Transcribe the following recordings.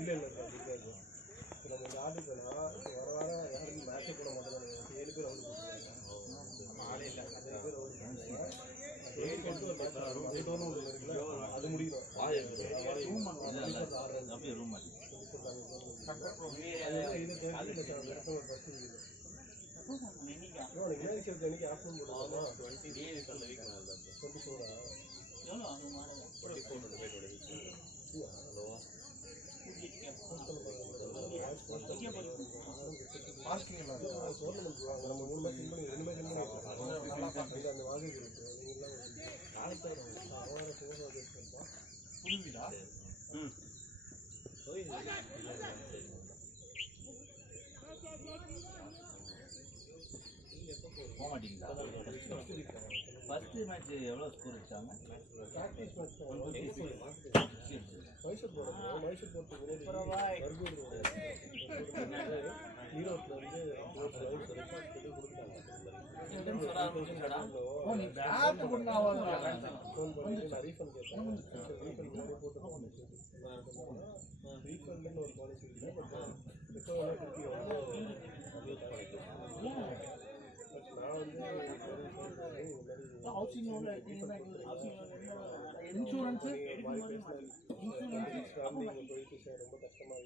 இல்லை இல்லை சார் இருக்காது. இப்போ நம்ம இந்த ஆட்டுக்குன்னா இப்போ வர வர யாரும் மேட்சை கூட மாட்டோம். 7 பேர் அவுட் போட்டுருக்காங்க. ஆளே இல்லை 7 பேர் அவுட் போட்டுருக்காங்க. அது முடியும். நம்ம 3 மேட்ச் 2 மேட்ச் அந்த வாகை இருக்கு. நாளைக்கு போக மாட்டீங்களா? ஃபர்ஸ்ட் மேட்ச் எவ்வளோ ஸ்கோர் வச்சாங்க? மைசூர் போகிறோம். மைசூர் போகிறதுக்கு ரீஃபண்ட் ஒரு பாலிசி இல்லை. இன்சூரன்ஸ் ரொம்ப கஷ்டமா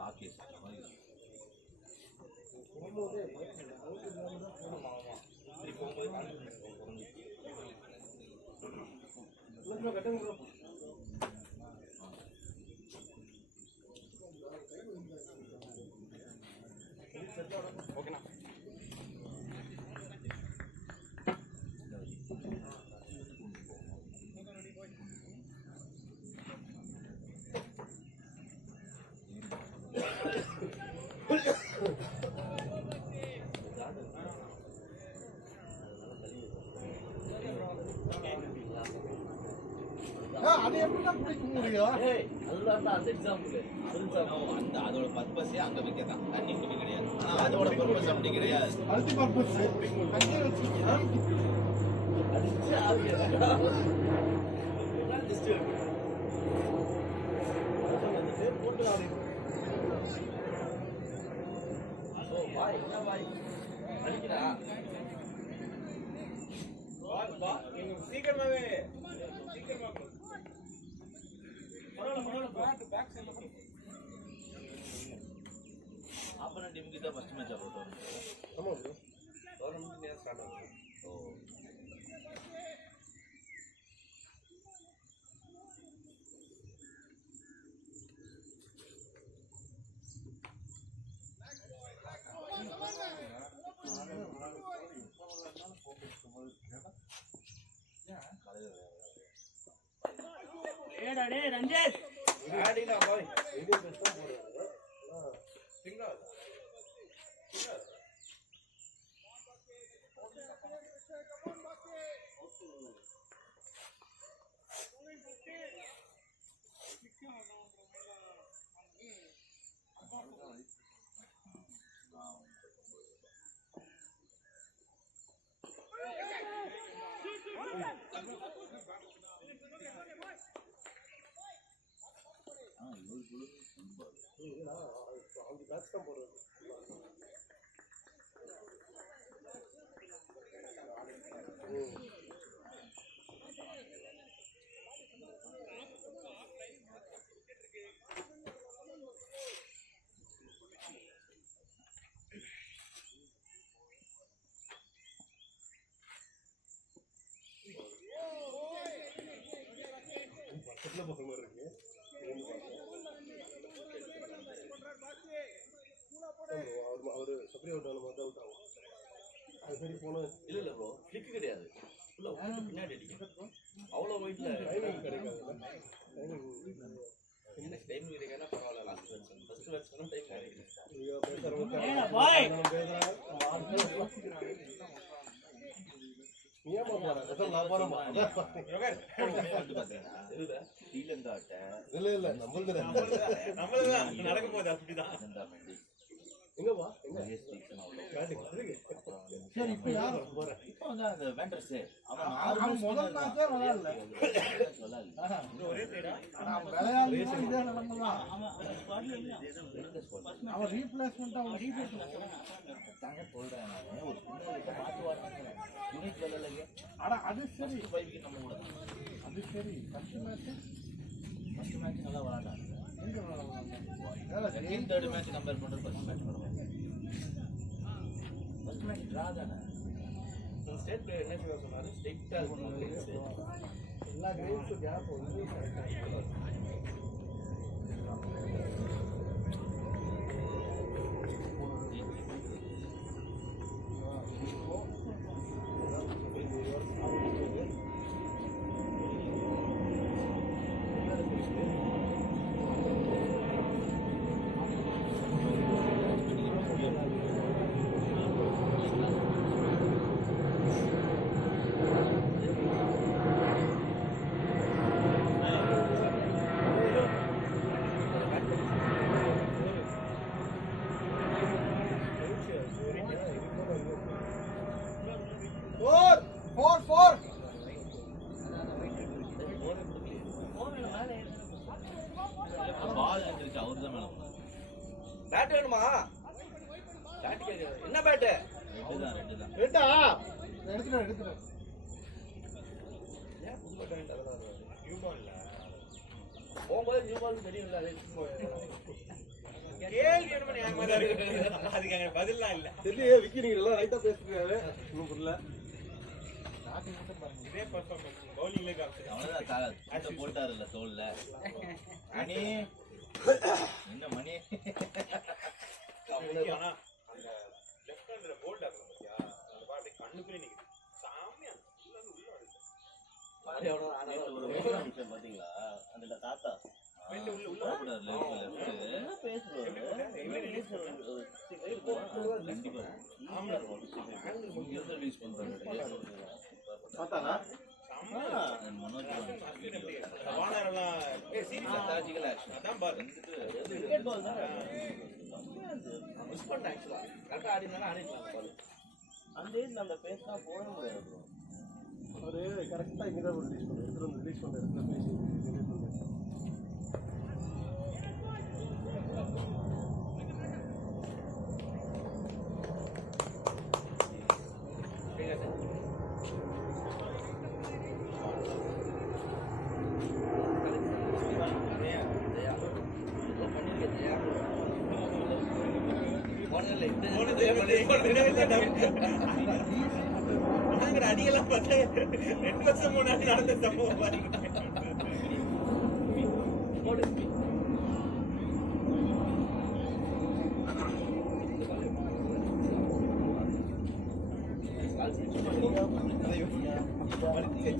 ராகேஷ் ஓகேண்ணா. அது எப்படிதான் பிடிக்க முடியும்? அதுதான் அந்த எக்ஸாம்பிள். அந்த அதோட பர்பஸே அங்க வைக்கதான், தண்ணி குடி கிடையாது. ஆனா அதோட பர்பஸ் அப்படி கிடையாது. மல்டி பர்பஸ் அங்கே வச்சிருக்கீங்க. அடிச்சு ஆவியா போட்டு ஆவி. ஓ பாய் என்ன பாய் அடிக்கிறா? வா சீக்கிரமாவே ஆப்போனன்ட் டீமுக்கு தான் ஃபர்ஸ்ட் மேட்ச் ஆகும். ஆமா ப்ரோ. டோர்னமெண்ட் நேரா ஸ்டார்ட் ஆகும். ஓ ஏடா டேய் ரஞ்சித் ஆடினா பாய் வீடியோ பெஸ்டா போடுறாங்க. சிங்கா அவங்க பேட்ச் தான் போடுறது. பக்கத்துல பசங்க இருக்கு. அவரு சப்ரி அவுட் ஆன மாதிரி அவுட் ஆகும். அது சரி போன இல்ல இல்ல ப்ரோ கிளிக் கிடையாது. ஃபுல்லா பின்னாடி அடிக்கும். அவ்வளோ வெயிட்ல டைமிங் கிடைக்காது. எனக்கு டைம் கிடைக்காதா பரவாயில்ல. Last version first version time கிடைக்குது. நீங்க பேசுறவங்க பாய் நீ ஏமா நான் போறேன் வந்து பாத்தீங்கன்னா ஸ்ரீலங்காட்ட இல்ல நம்மளுது நடக்க போகுது அப்படிதான். எங்கப்பா எங்க ஒரே station அவ்வளவு. சரி இப்ப யார் போறேன் இப்போ வந்து அந்த வெண்டர்ஸ் அவன் முதல் மேட்சே விளையாடல ஒரே சைடா அவன் விளையாடல இதே நிலைமைதான் அவன் ரீப்ளேஸ்மெண்ட் அவன் தாங்க சொல்றேன் நானு. ஒரு சின்ன மாத்துவாங்க யூனிட் லெவல்ல ஆனா அது சரி நம்ம கூட அது சரி ஃபர்ஸ்ட் மேட்ச் நல்லா விளையாண்டாங்க. எங்க விளையாடுறாங்க செகண்ட் தேர்ட் மேட்ச் கம்பேர் பண்றது ஃபர்ஸ்ட் மேட்ச் பரவாயில்ல. ஃபர்ஸ்ட் மேட்ச் டிரா தானே. ஸ்டேட் பிளேயர் என்ன சொல்ல சொன்னாரு, ஸ்ட்ரிக்ட்டா இருக்கணும். எல்லா கிரேட்ஸும் கேப் வந்து four பால் இருந்துச்சு அவர் தான் மேல போனாரு. பேட் வேணுமா? பேட் கேக்குது. என்ன பேட்? ரெண்டு தான் ரெண்டா எடுத்துறேன் ஏன் புது பேட் வாங்கிட்டு அதெல்லாம் நியூ பால் இல்ல. போகும்போது நியூ பால் தெரியும்ல, அது கேள்வி வேணுமா நியாயமா தான் இருக்கு. அதுக்கு அங்க பதில்லாம் இல்ல. தெரியல விக்கிறீங்களா ரைட்டா பேசுறாரு இன்னும் புரியல இதே பெர்ஃபார்மன்ஸ் பவுலிங்ல காமிச்சு. அவ்வளவுதான் போட்டாருல்ல தோல்ல மணி என்ன மணி ஆனா அந்த லெஃப்ட் ஹேண்ட்ல போல்ட் ஆகும் பாத்தியா, அந்த பால் அப்படியே கண்ணுக்குள்ளே நிக்குது. சாமியா உள்ள வந்து உள்ள வருது. பாரு எவ்வளவு ஆனா ஒரு விஷயம் பாத்தீங்களா அந்த தாத்தா உள்ள போட்டாரு லெஃப்ட் பேசுறாரு கண்டிப்பா ரிலீஸ் பண்றாரு பார்த்தானா மனோஜ் வானர் எல்லாம் சீரியஸா ஸ்ட்ராட்டஜிக்கல் ஆக்ஷன் அதான் பால் கிரிக்கெட் பால் தான் மிஸ் பண்ண ஆக்சுவலா கரெக்டா ஆடினால ஆடிடலாம் பால். அந்த ஏஜ்ல அந்த பேஸ்னா போட முடியாது அவரு கரெக்டா இங்கதான் ரிலீஸ் பண்ண இடத்துல ரிலீஸ் பண்ண இடத்துல பேசி அடியெல்லாம் பார்த்தா 2 வருஷம் முன்னாடி நடந்த சம்பவம் பாருங்க.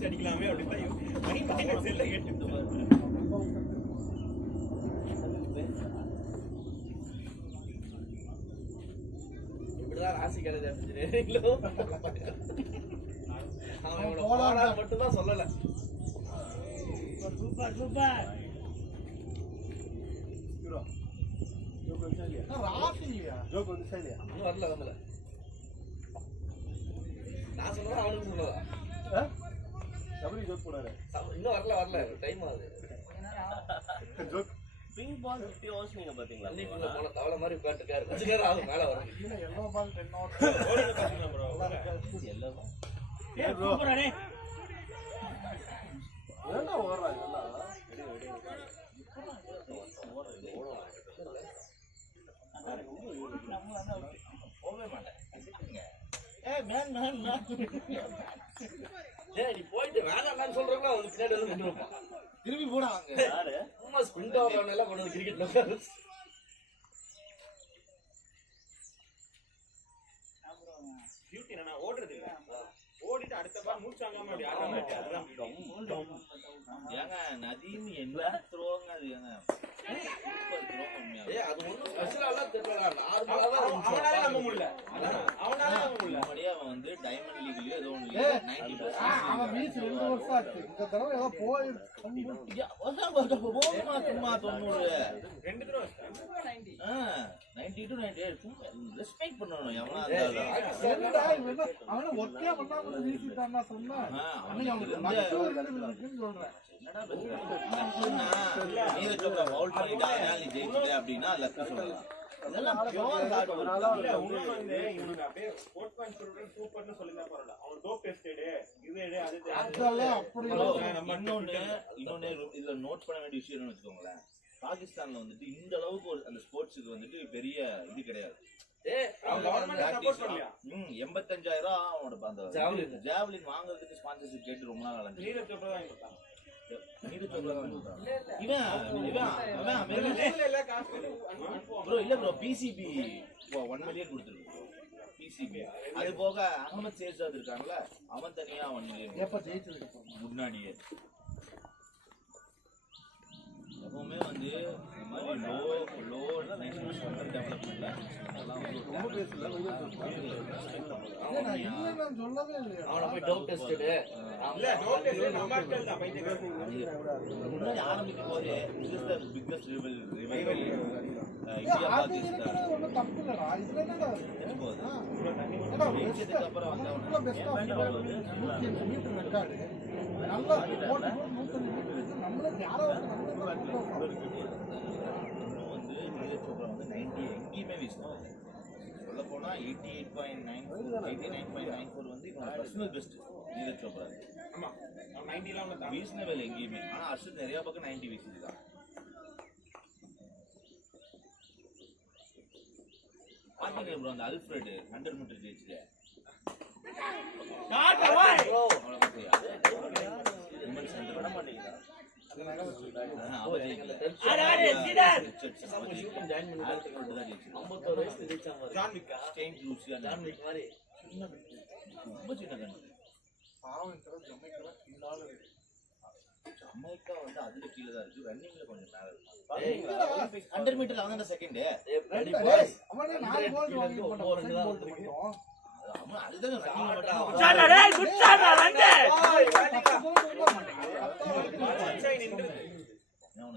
அடிக்கலாமே அப்படின்னு செல்ல கேட்டு இப்படிதான் ராசி கிடையாது. அவன் மட்டும் தான் சொல்லல. சூப்பர் சூப்பர் ராசி இல்லையா ஜோக் வந்து இல்லையா இன்னும் வரல. நான் சொன்னதா அவனுக்கு சொன்னதா? எப்படி ஜோக் போடாரு இன்னும் வரல டைம் ஆகுது. ஜோக் பிங் பால் 50 ஹவர்ஸ் நீங்க பாத்தீங்களா தண்ணிக்குள்ள போன தவளை மாதிரி உட்காந்துருக்காரு. 5 நேரம் ஆகும் மேல வரும். எல்லோ பால் 10 ஹவர்ஸ் எல்லாம் ஏய் சூப்பரா டேய் ஏன்டா ஓடுறா இதெல்லாம் போகவே மாட்டேன் ஏய் நீ போயிட்டு வேணாம்னு சொல்றவங்க வந்து பின்னாடி வந்து நின்று வைப்பான். திரும்பி போடா அங்க யாரு சும்மா ஸ்பிரிண்ட் ஓவர்ல எல்லாம் கொண்டு வந்து கிரிக்கெட்ல உட்காரு. டியூட்டி என்னன்னா ஓடுறது இல்ல, ஓடிட்டு அடுத்த பால் மூச்சு வாங்காம அப்படி ஆடாம அதுதான் ஏங்க நதீம் என்ன த்ரோங்க அது ஏங்க ஏய் அது ஒண்ணும் ஸ்பெஷலா தெரியல, நார்மலா தான் அவனால நம்ப முடியல. முன்னாடியே அவன் வந்து டைமண்ட் லீக்லயும் இல்ல ஏதோ ஒண்ணு ஏய், 90% அவன் வீசி 2 வருஷம் ஆச்சு. இந்த தடவை ஏதோ போயிருக்கு. சும்மா 90 2 தடவை 90 to 98 ரெஸ்பெக்ட் பண்ணணும் எவனா இருந்தாலும் என்னடா இவன் என்ன, அவனை ஒத்தையா பண்ணாம வீசிட்டான்னா சொன்னா அன்னைக்கு அவனுக்கு மற்றவர்கள் இருக்குன்னு சொல்றேன். என்னடா பேசுற நீரஜ் சோப்ரா ஃபவுல் பண்ணிட்டாங்க நீ ஜெயிச்சிட்டே அப்படின்னா லக்கு சொல்லலாம் இதெல்லாம் பியூர் ஹார்ட் ஒர்க் இல்ல இன்னொன்னு வந்து இவனுக்கு அப்படியே ஸ்போர்ட்ஸ்மேன் சூப்பர்னு சொல்லிதான் பரவாயில்ல அவன் டோப் டெஸ்டட் இது எடு அது அதெல்லாம் அப்படி நம்ம இன்னொன்னு இதுல நோட் பண்ண வேண்டிய விஷயம் என்னன்னு வச்சுக்கோங்களேன் பாகிஸ்தான்ல வந்துட்டு இந்த அளவுக்கு ஒரு அந்த ஸ்போர்ட்ஸுக்கு வந்துட்டு பெரிய இது கிடையாது. 85,000 அவனோட அந்த ஜாவ்லின் வாங்குறதுக்கு ஸ்பான்சர்ஷிப் கேட்டு ரொம்ப நாள் நடந்துச்சு. நீரஜ் சோப்ரா தான் கொடுத்தான். நீரஜ் சோப்ரா தான் கொடுத்தான். இவன் ப்ரோ இல்ல ப்ரோ பிசிபி 1 மில்லியன் கொடுத்துருக்கு பிசிபி. அது போக அகமது சேசாத் இருக்காங்கல்ல அவன் தனியா 1 மில்லியன் எப்ப ஜெயிச்சதுக்கு முன்னாடியே. எப்பவுமே வந்து இந்த மாதிரி லோ டெவலப்மெண்ட்ல அதெல்லாம் வந்து ரொம்ப பேசல நான் சொல்லவே இல்லையா அவனை போய் டோப் டெஸ்டட் இல்ல டோப் டெஸ்ட் நம்ம ஆட்கள் தான் பைத்தியக்காரன். முன்னாடி ஆரம்பிக்கும் போதே this is the biggest rivalry India Pakistan ஒன்றும் தப்பு இல்லடா. இதுல என்னடா ஜெயிச்சதுக்கு அப்புறம் வந்து பெஸ்டா 150 மீட்டர் ரெக்கார்டு நல்லா போட்டு 150 மீட்டர் இருக்கு. நம்மள யாராவது இன்னும் வந்து நீரஜ் சோப்ரா வந்து 90 எங்கேயுமே வீசினாங்க. சொல்ல போனா 89.94 வந்து இவங்க பர்சனல் பெஸ்ட் நீரஜ் சோப்ரா. ஆமா 90 ல அவன வீசின வேலை எங்கேயுமே. ஆனா அர்ஷத் நிறைய பக்கம் 90 வீசிருக்கான். பாத்தீங்க ப்ரோ அந்த அல்ஃபிரட் 100 மீட்டர் ஜெயிச்சுல ஜான் விக்கா ஜமைக்கா வந்து அதுல கீழே தான் இருக்கு. ரன்னிங்ல கொஞ்சம் மேல இருக்கு. 100 மீட்டர்ல அவன் தான் செகண்ட். அவனே 4 கோல் வாங்கி போட்டான். அதுதான் குச்சாடா டேய் குச்சாடா வந்து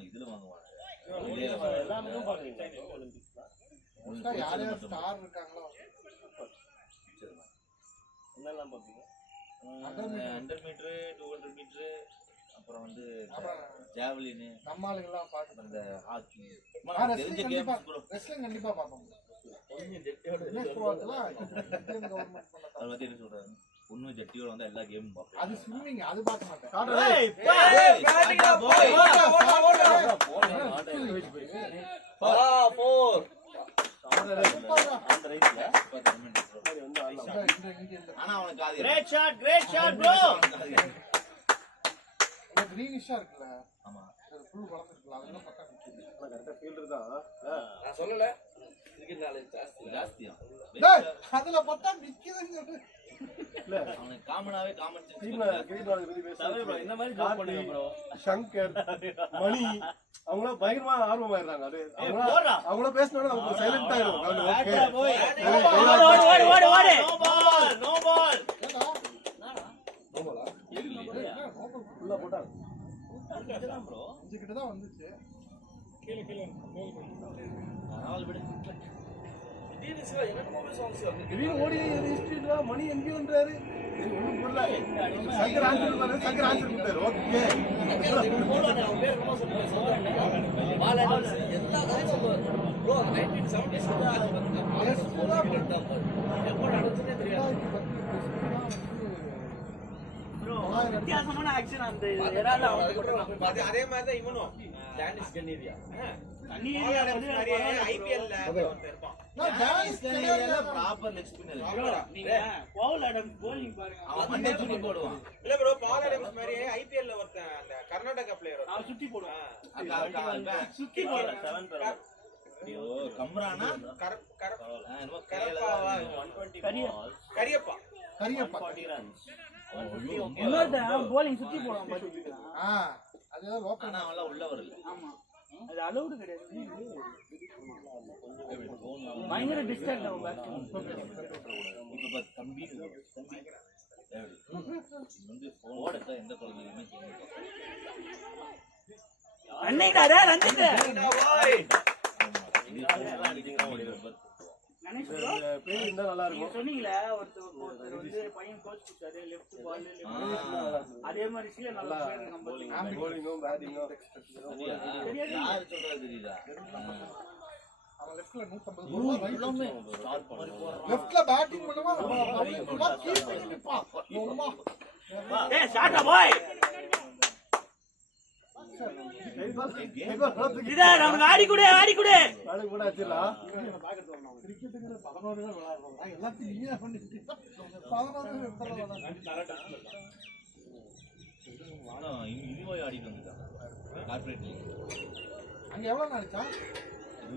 இதுல வாங்குவாங்க எல்லாமே பாக்குறீங்க. யார் யார் ஸ்டார் இருக்காங்களோ என்னெல்லாம் பாப்பீங்க? 100 மீட்டர் 200 மீட்டர் அப்புறம் வந்து ஜாவலின் நம்ம ஆளுங்கெல்லாம் பாத்து அந்த ஹாக்கி தெரிஞ்ச ரெஸ்லிங் கேம்ஸ் ப்ரோ. கண்டிப்பா பாப்போம். அது பத்தி என்ன சொல்றாரு பொண்ணு ஜட்டியோட வந்து எல்லா கேமும் பாப்பேன். அது ஸ்விம்மிங் அது பார்க்க மாட்டேன். ஆனா அவனுக்கு அது கிரேட் ஷாட் ப்ரோ. கிரீனிஷா இருக்குல்ல. ஆமா அது ஃபுல் வளர்ந்துருக்குல. அதெல்லாம் பக்கா நிக்குது. கரெக்டா ஃபீல்டர் தான். நான் சொல்லல இதுக்கு நாலேஜ் ஜாஸ்தியா டேய் அதுல பட்டா நிக்குதுன்னு சொல்லு. இல்ல அவனுக்கு காமனாவே காமன் சென்ஸ் டீம்ல கிரிக்கெட் வாங்க பத்தி பேசுறாங்க. இந்த மாதிரி ஜாப் பண்ணுங்க ப்ரோ. சங்கர் மணி அவங்கள பயங்கரமா ஆர்வமாயிடுறாங்க. அது போடுறா. அவங்கள பேசினோட நமக்கு சைலண்ட் ஆயிடும். ஓகே ஓடு நோ பால் ஏடா நோபலா ஏடா ஃபுல்லா போட்டாங்க. ப்ரோ இங்க கிட்ட தான் வந்துச்சு. கீழ நாலு விடு திடீர்னு ஓடி ஹிஸ்டரில மணி எங்கேன்றாரு. இது ஒண்ணும் புரியல. சங்கர் ஆன்சர் பண்ணாரு. சங்கர் ஆன்சர் கொடுத்தாரு. ஓகே வித்தியாசமான ஆக்ஷன் அந்த ஏரால அதே மாதிரி தான் இவனும் டானிஷ் கன்னேரியா கண்ணீரியா வந்து ஐபிஎல்ல இருப்பான். நான் டான்ஸ் கனேடியால ப்ராப்பர் எக்ஸ்பீரியன்ஸ். நீங்க பவுல் அடம் bowling பாருங்க. அவன் மண்டே சுத்தி போடுவான். இல்ல ப்ரோ பால் அடம்ஸ் மாதிரி ஐபிஎல்ல ஒருத்தன் அந்த கர்நாடகா பிளேயர் அவன் சுத்தி போடுவான். சுத்தி போடுவான். ஐயோ கம்ரானா என்னமோ கரப்பாவா 120 கரியப்பா கரியப்பா. இன்னொருத்தன் bowling சுத்தி போடுவான் பாத்தீங்களா? அது லோக்கல். ஆனா அவன்லாம் உள்ள வரல. ஆமா அது அலௌட் கிடையாது. பயங்கர டிஸ்டர்ப் ஆகும் பேட்ஸ்மேன். இப்ப தம்பி வந்து போன் எடுத்தா எந்த குழந்தையுமே கேட்கும். அன்னைக்கு ரஞ்சித் கணேஷ் bro, பேர் இருந்தா நல்லா நீங்க இருக்கும். சொன்னீங்களே ஒருத்தர் வந்து பையன் கோச் கொடுத்தாரு லெஃப்ட் பால் அதே மாதிரி சீல நல்லா பேர் நம்ம bowling-உம் batting-உம் யாரு சொல்றது தெரியுதா? அவன் லெஃப்ட்ல 150 எல்லாமே ஸ்டார்ட் மாதிரி போறான். லெஃப்ட்ல பேட்டிங் பண்ணுவான் கீப் பண்ணி நிப்பான் அம்மா ஏய் ஷாட்டா பாய் இதா நமக்கு ஆடி குடு நாளைக்கு கூட வச்சிடலாம். கிரிக்கெட்டுங்கிற 11 தான் விளையாடுறோம் எல்லாத்தையும் நீயே பண்ணிட்டு 11 ஆனா இனிமே ஆடிட்டு வந்துட்டான் கார்ப்பரேட் லீக். அங்க எவ்வளவு நாளைச்சா 21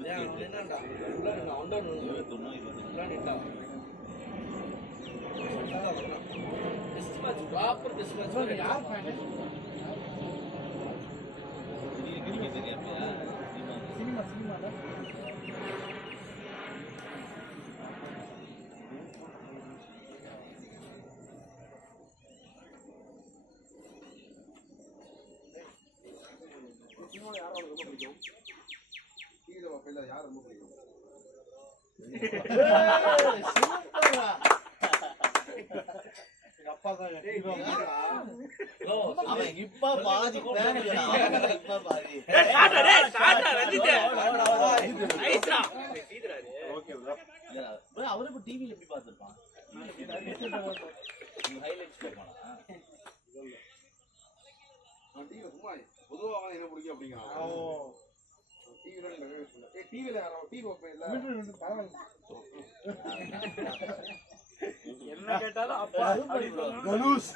யார் ஃபேன் சினிமா யார் ரொம்ப பிடிக்கும்? அப்பா தான் அவன் இப்ப பாதி இப்ப பாதி அவரு இப்ப டிவில எப்படி பாத்துருப்பான்? ஹைலைட்ஸ் பார்ப்பானா? சும்மா பொதுவாக என்ன பிடிக்கும் அப்படிங்கிறான். டிவில என்ன கேட்டாலும் அப்பா தனுஷ்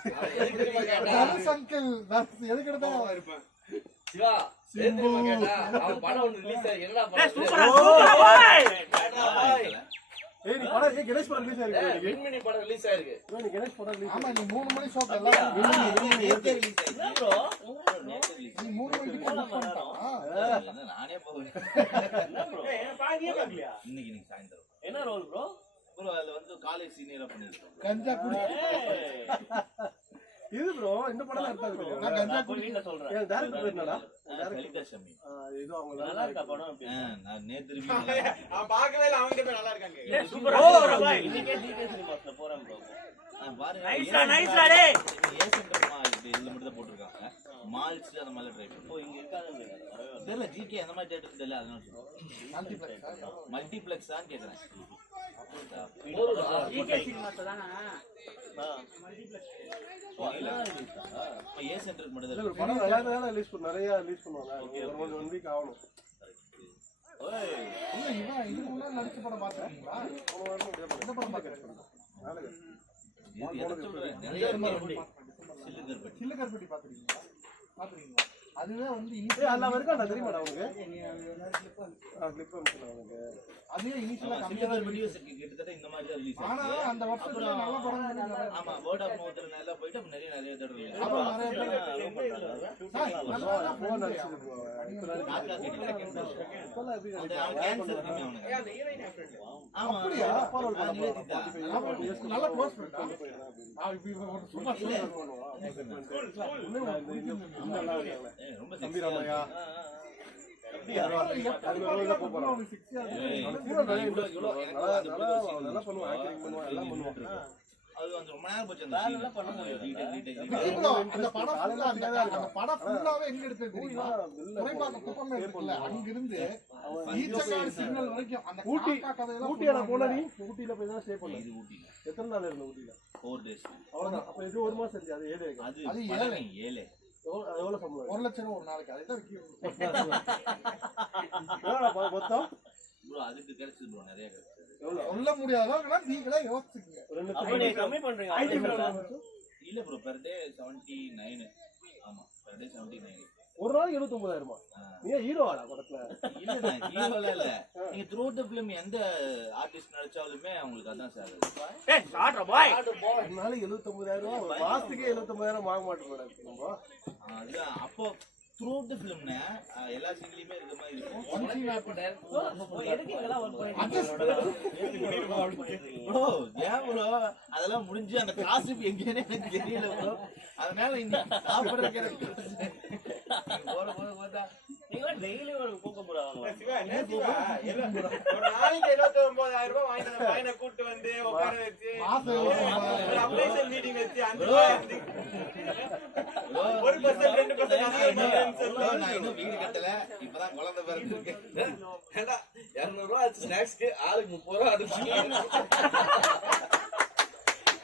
அங்கிள் எதுக்கு எடுத்தாலும் இருப்பேன். சிவா கேட்டா அவன் படம் ஒண்ணு ரிலீஸ் ஆகி என்னடா சூப்பரா பாய் ஏய் நீ படம் கணேஷ் படம் ரிலீஸ் ஆயிருக்கு. விண்மினி படம் ரிலீஸ் ஆயிருக்கு. நீ கணேஷ் படம் ரிலீஸ் ஆமா நீ 3 மணி ஷோக்கு எல்லாம் நேத்து ரிலீஸ் ஆயிடுச்சு ப்ரோ. நேத்து ரிலீஸ் நீ 3 மணிக்கு புக் பண்ணிட்டான் நானே போவேன். என்ன ப்ரோ என்ன பாதியே பார்க்கலையா? இன்னைக்கு சாயந்தரம் என்ன ரோல் ப்ரோ? ப்ரோ அதுல வந்து காலேஜ் சீனியரா பண்ணிருக்கோம். கஞ்சா குடி இது ப்ரோ இந்த படம் எடுத்தாங்க. நான் கஞ்சா போய் வீட்ல சொல்றேன். ஏன் டைரக்டர் பேர் என்னடா? லலிதா ஷமி. இது அவங்க நல்லா இருக்கா படம்? நான் நேத்து ரிவ்யூ நான் பார்க்கவே இல்ல. அவங்க பேர் நல்லா இருக்காங்க. ஏய் சூப்பரா பாய் இன்னைக்கே டிகே சினிமாஸ்ல போறேன் ப்ரோ. பாருங்க நைஸ்டா டேய். ஏசென்டர் மால் இதுல மட்டும் தான் போட்டுருக்காங்க. மால்ஸ் அந்த மாதிரி ட்ரை பண்ணி. ஓ இங்க இருக்காதுங்க. தெரியல ஜிகே அந்த மாதிரி தியேட்டர் தெரியல அதனால சொல்றேன். மல்டிப்ளெக்ஸான்னு கேக்குறேன். டிகே சினிமாஸ்ல தானா? ஏ சென்டருக்கு மட்டும் இல்ல தான் ஒரு படம் நல்லா இருந்தா ரிலீஸ் பண்ண நிறைய ரிலீஸ் பண்ணுவாங்க. ஒரு 1 வீக் ஆகணும். இல்ல இவன் இது முன்னாடி நடிச்ச படம் பாத்துறீங்களா? இந்த படம் பாத்துறீங்களா? நிறைய சில்லுக்கர்பட்டி பாத்துறீங்களா? அதுவே வந்து ஏய் அல்ல வர்க்கடா தெரியுமாடா உங்களுக்கு? கிளிப் அனுப்புறேன் உங்களுக்கு. அதுவே இனிஷியலா சில்வர் வீடியோஸ் கிட்டத்தட்ட இந்த மாதிரி தான் ரிலீஸ் ஆனா ஆச்சு. அந்த வருஷத்துல நல்ல படம் நடிச்சாங்க. ஆமா வேர்ட் ஆஃப் மவுத்ல நல்லா போயிட்டு அப்ப நிறைய தேட்டர் ரிலீஸ் அப்புறம் நிறைய பேர் சார் நல்லா போன் அடிச்சிட்டு போவாங்க. இப்போலாம் எப்படி கேன்சர் இருக்கு அவனுக்கு. ஆமா அப்படியா? அப்பாவோட படம் நிவேதிதா. நல்ல க்ளோஸ் ஃப்ரெண்ட் சும்மா ரொம்ப தம்பிராமையா நல்லா பண்ணுவான். ஆக்டிங் பண்ணுவான். எல்லாம் பண்ணுவான். அது வந்து ரொம்ப நேரம் போச்சு அந்த நல்லா பண்ண முடியும். அந்த படம் ஃபுல்லாவே எங்க எடுத்தது தெரியுமா? துறைப்பாக்கம் குப்பமே இருக்குல்ல அங்கிருந்து ஈச்சக்காடு சிக்னல் வரைக்கும் அந்த ஊட்டி காக்கா கதையெல்லாம் ஊட்டியால போனா நீ ஊட்டியில போய் தான் ஸ்டே பண்ண. இது ஊட்டில எத்தனை நாள் இருந்த ஊட்டியில? 4 days. அவ்வளவுதான். அப்ப இது ஒரு மாசம் இருந்துச்சு. அது 7 அது அது 7 எவ்வளவு சம்பளம்? 1 லட்சம் ஒரு நாளைக்கு அதுதான் விற்கும். மொத்தம் ப்ரோ அதுக்கு கிடைச்சது ப்ரோ நிறைய கிடைச்சது. எவ்வளவு? சொல்ல முடியாத அளவுக்கு நீங்களே யோசிச்சுக்கங்க. 2 அப்ப லட்சம். நீ கம்மி பண்றீங்க. இல்ல ப்ரோ per day 79. ஆமா per day 79. ஒரு நாளைக்கு 79,000. நீ ஹீரோ ஆடா படத்துல? இல்ல நான் ஹீரோல இல்ல. நீங்க throughout the film எந்த ஆர்டிஸ்ட் நடிச்சாலுமே அவங்களுக்கு அதான் சார். ஏய் ஷாட்டா பாய் ஒரு நாளைக்கு 79,000. ஒரு மாசத்துக்கே 79,000 வாங்க மாட்டோம் மேடம் நம்ம. அதுதான் அப்போ throughout the film எல்லா சீன்லயுமே இருக்க மாதிரி இருக்கும். One scene happen. எதுக்கு இதெல்லாம் ஒர்க் ப்ரோ ஏன் ப்ரோ அதெல்லாம் முடிஞ்சு அந்த காசுக்கு எங்கேன்னு எனக்கு தெரியல ப்ரோ. அதனால இன்னைக்கு சாப்பிடுறதுக்கு போற பார்த்தா நீங்க டெய்லி ஒரு கூக்க போறாங்க. சிவா என்ன சிவா ஒரு நாளைக்கு 79000 ரூபாய் வாங்கி அந்த பையனை கூட்டி வந்து உட்கார வச்சு ஒரு அப்ளைசல் மீட்டிங் வச்சு 5 ரூபாய் வந்து 1% 2% அதிகம் ப்ரோ நான் இன்னும் வீடு கட்டல. இப்பதான் குழந்தை பிறந்திருக்கு. ஏண்டா 200 ரூபாய் ஆச்சு ஸ்நாக்ஸ்க்கு ஆளுக்கு 30 ரூபாய் அடிச்சு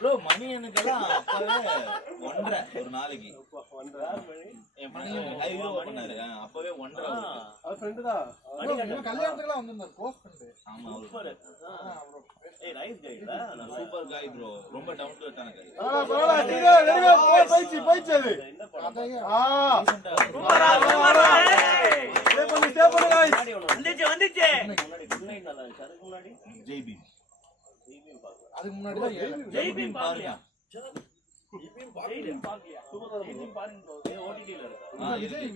ப்ரோ மணி எனக்கெல்லாம் அப்பவே 1.5 ஒரு நாளைக்கு என் பையன் ஹைரோ பண்ணாரு. அப்பவே 1.5 அவர் ஃப்ரெண்டு தான். கல்யாணத்துக்குலாம் வந்திருந்தாரு க்ளோஸ் ஃப்ரெண்டு. ஆமா சூப்பர். ஏய் நைஸ் கைல. சூப்பர் காய் ப்ரோ. ரொம்ப டவுன் டு எர்த்தான காய். பரவாயில்ல ரெடியா போயிச்சு அது. என்ன படம்? அதையே சூப்பரா சூப்பரா. ஸ்டே பண்ணு गाइस. வந்துச்சு. முன்னாடி குட் நைட் நல்லா இருந்துச்சு. அதுக்கு முன்னாடி ஜெய் பீம். அதுக்கு முன்னாடி தான் ஜெய் பீம் பாருங்க. இப்பயும் ஜெய் பீம் பாக்கலையா? ஜெய் பீம் பாருங்க ப்ரோ. இது ஓடிடில இருக்கு. விஜய்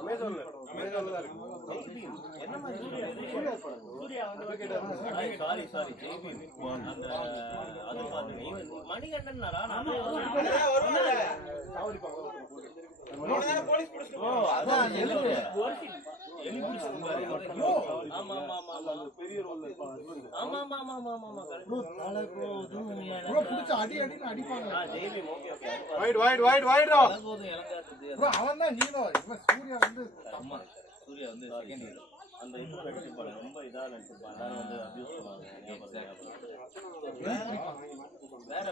அமேசான்ல இருக்கு. என்ன மாதிரி சூர்யா வந்து சாரி ஜெய் பீம் அந்த அது பாத்து மணிகண்டன்டா நான் வருவாங்க போலீஸ் புடிச்சு ப்ரோ அதான் எலும்பு எலி புடிச்சிருந்தாரு. ஆமா ஆமா ஆமா பெரிய ரோல்ல ஆமா ஆமா ஆமா ஆமா ப்ரோ தல ப்ரோ ப்ரோ புடிச்சு அடின்னு அடிப்பாங்க. ஜெய் பீம் ஓகே வைட் ரா. தல போதும் இறங்காதது. ப்ரோ அவன் தான் ஹீரோ. இவன் சூர்யா வந்து அம்மா சூர்யா வந்து செகண்ட் ஹீரோ. அந்த இது நடிச்சிருப்பாங்க ரொம்ப இதா நடிச்சிருப்பாங்க. எல்லாரும் வந்து அபியூஸ் பண்ணுவாங்க. வேற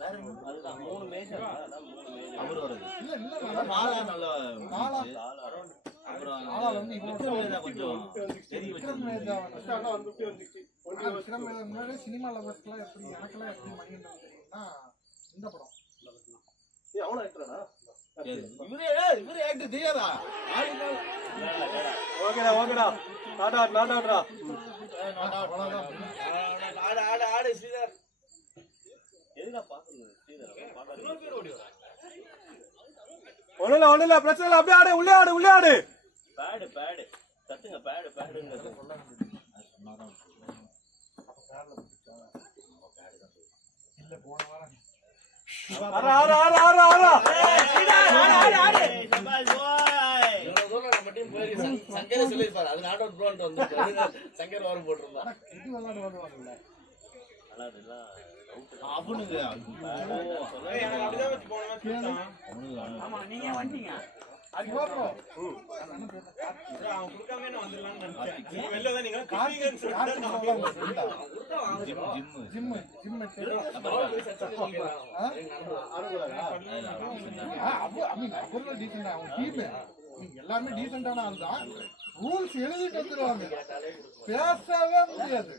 வேற அதுதான் 3 மேஜர். அதான் 3 மேஜர் அவரோடது இல்ல இல்ல மாலா நல்ல மாலா. அப்புறம் மாலா வந்து இவனோட கொஞ்சம் தெரிய விக்ரம் வச்சு மேதா ஸ்டார்ட் 150 160 விக்ரம் மேதா முன்னாடி சினிமா லவர்ஸ்க்குலாம் எப்படி எனக்கெல்லாம் எப்படி மணிகண்டன் தெரியும்னா இந்த படம் ஏய் அவன ஆக்டரடா. இவரே ஆக்டர் தெரியாதா? ஓகேடா நாடாட்ரா. ஆடு ஸ்ரீதர் எதுடா பாக்குறது ஸ்ரீதர் பாக்குறது ஒண்ணுல பிரச்சனை இல்ல. அப்படியே ஆடு உள்ளே ஆடு. பேடு கத்துங்க பேடுங்கிறது இல்ல போன வாரம் ஆறா. இவ்வளவு தூரம் நம்ம டீம் போய் சங்கரே சொல்லிருப்பாரு. அது நாட் அவுட் ப்ரோன்ட்டு வந்து சங்கர் வாரம் போட்டிருந்தா. இது விளையாடுவாங்கல்ல. அதெல்லாம் அவனுங்க எனக்கு அப்படிதான் வச்சு போன மாதிரி சொல்லிட்டான். ஆமா நீங்க வந்தீங்க சிவா ப்ரோ அவன் கொடுக்காம என்ன வந்துடலாம்னு நினைச்சேன். வெளில தான் நீங்க கிளீனிங்னு சொல்லிட்டு ஜிம் அவரும் டீசெண்டா அவன் டீம் எல்லாருமே டீசெண்டான ஆள் தான். ரூல்ஸ் எழுதிட்டு வந்துருவாங்க. பேசவே முடியாது.